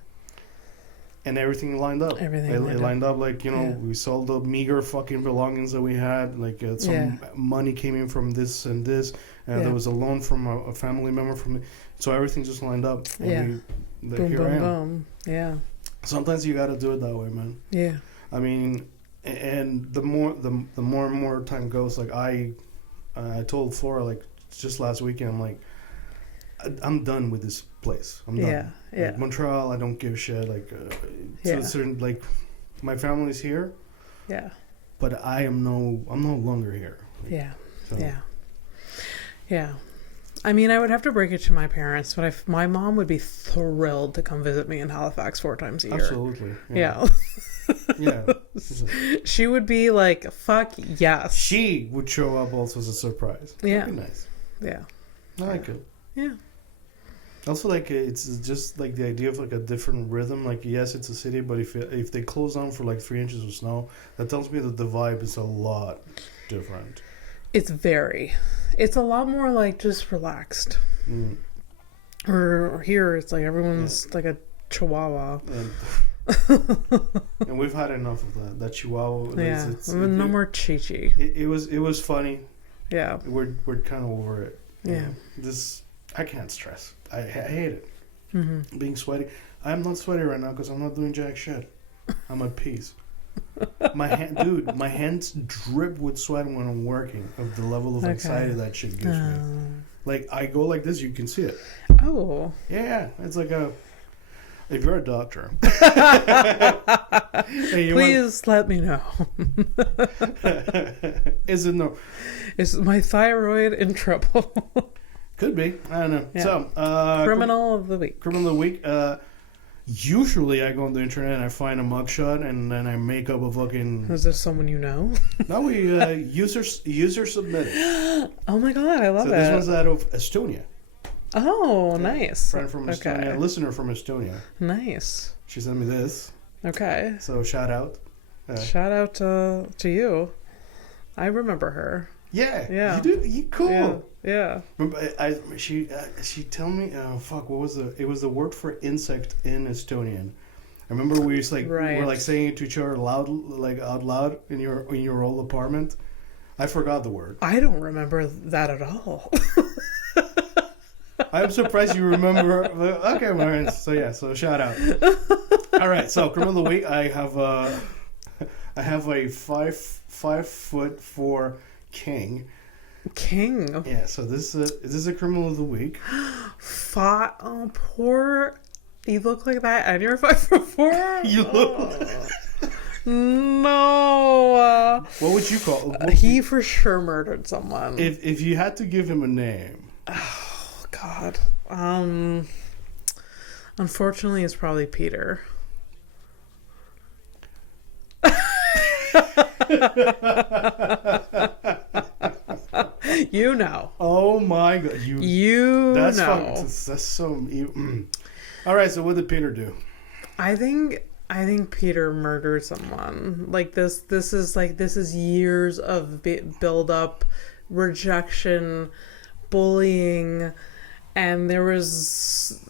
And everything lined up. It lined up like, you know, we sold the meager fucking belongings that we had. Like some money came in from this and this. There was a loan from a family member from me. So everything just lined up. And boom. Yeah. Sometimes you got to do it that way, man. Yeah. I mean, and the more and more time goes, like I told Flora like just last weekend, I'm like, I'm done with this place. I'm done. Yeah. Like, Montreal, I don't give a shit. Like, to a certain, like, my family's here. Yeah. But I'm no longer here. Yeah. So. Yeah. I mean, I would have to break it to my parents, but my mom would be thrilled to come visit me in Halifax 4 times a year. Absolutely. Yeah. She would be like, fuck yes. She would show up also as a surprise. That'd be nice. Yeah. I like it. Yeah. Also, like, it's just like the idea of like a different rhythm. Like, yes, it's a city, but if they close down for like 3 inches of snow, that tells me that the vibe is a lot different. It's very, It's a lot more like just relaxed. Mm. Or here, it's like everyone's like a chihuahua. And we've had enough of that. That chihuahua. Yeah, no more Chi-Chi. It was funny. Yeah. We're kind of over it. Yeah. This, I can't stress. I hate it. Mm-hmm. Being sweaty. I'm not sweaty right now because I'm not doing jack shit. I'm at peace. My hands drip with sweat when I'm working. Of the level of anxiety that shit gives me. Like I go like this, you can see it. Oh. Yeah, it's like a. If you're a doctor, hey, please let me know. Is it no? Is my thyroid in trouble? Could be. I don't know. Yeah. So, criminal of the week. Criminal of the week. Usually, I go on the internet and I find a mugshot and then I make up a fucking. Is this someone you know? No, we user submitted. Oh my god, I love it. So this one's out of Estonia. Oh, nice. Friend from Estonia, listener from Estonia. Nice. She sent me this. Okay. So shout out. Shout out to you. I remember her. Yeah. Yeah. You do. You cool. Yeah. Remember, she told me. Fuck. What was the? It was the word for insect in Estonian. I remember we used we were like saying it to each other loud, like out loud in your old apartment. I forgot the word. I don't remember that at all. I'm surprised you remember. Okay, Martin. So yeah, so shout out. All right, so criminal of the week. I have a 5'4" king. King. Yeah. So this is a criminal of the week. Oh, poor. You look like that, and you're 5'4". You look. No. What would you call? He for sure murdered someone. If you had to give him a name. Oh God. Unfortunately, it's probably Peter. You know. Oh my God. That's know. That's so. All right. So what did Peter do? I think Peter murdered someone. Like this is years of build up, rejection, bullying, and there was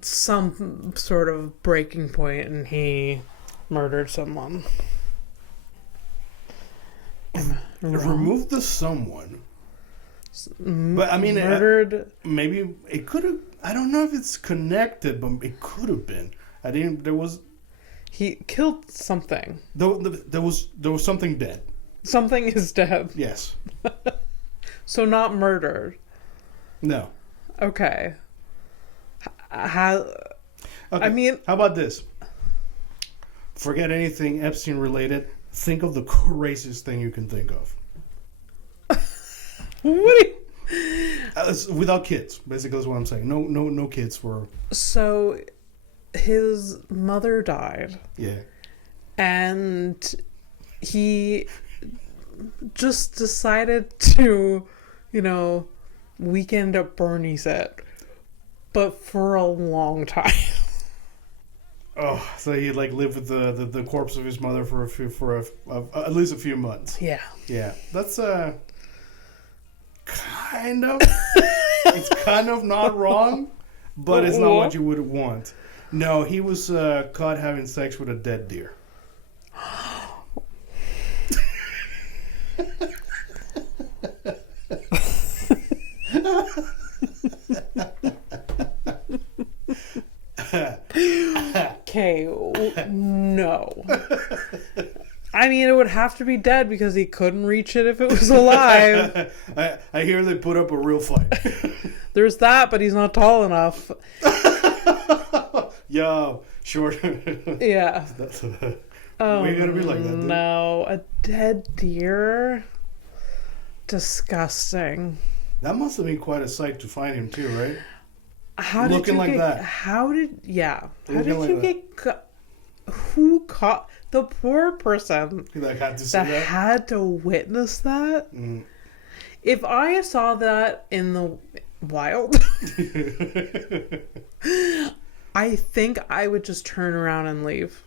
some sort of breaking point, and he murdered someone. Remove the someone. But I mean, murdered. Maybe it could have. I don't know if it's connected, but it could have been. There was. He killed something. There was something dead. Something is dead. Yes. So not murdered. No. Okay. Okay. I mean, how about this? Forget anything Epstein related. Think of the craziest thing you can think of. What? Without kids, basically, is what I'm saying. No kids were. So, his mother died. Yeah. And he just decided to, weekend at Bernie's it, but for a long time. Oh, so he lived with the corpse of his mother for at least a few months. Yeah. Yeah, that's kind of it's kind of not wrong, but it's not what you would want. No, he was caught having sex with a dead deer. Okay, no. I mean, it would have to be dead because he couldn't reach it if it was alive. I hear they put up a real fight. There's that, but he's not tall enough. Yo, short. Yeah. We gotta be like that, dude. No, a dead deer? Disgusting. That must have been quite a sight to find him too, right? How did you get that? How did Looking you get who caught the poor person that had to see that? Had to witness that? Mm. If I saw that in the wild, I think I would just turn around and leave.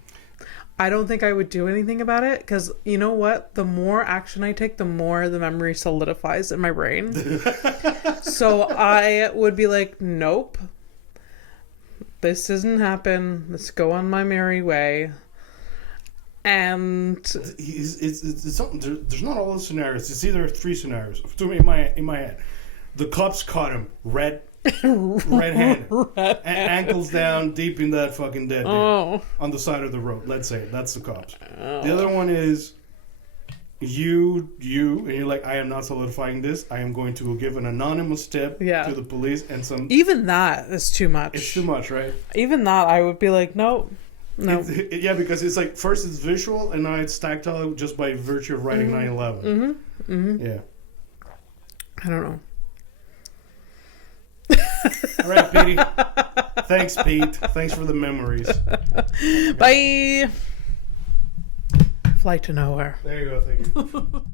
I don't think I would do anything about it because you know what? The more action I take, the more the memory solidifies in my brain. So I would be like, nope, this doesn't happen. Let's go on my merry way. And it's something. There's not all those scenarios. It's either 3 scenarios. In my head, the cops caught him red-handed, ankles down, deep in that fucking dead dude on the side of the road. Let's say that's the cops. The other one is you, and you're like, I am not solidifying this. I am going to give an anonymous tip to the police and some. Even that is too much. It's too much, right? Even that, I would be like, no. Yeah, because it's like first it's visual and now it's tactile just by virtue of writing 9/11. Yeah. I don't know. All right, Petey. Thanks, Pete. Thanks for the memories. Bye. Flight to nowhere. There you go. Thank you.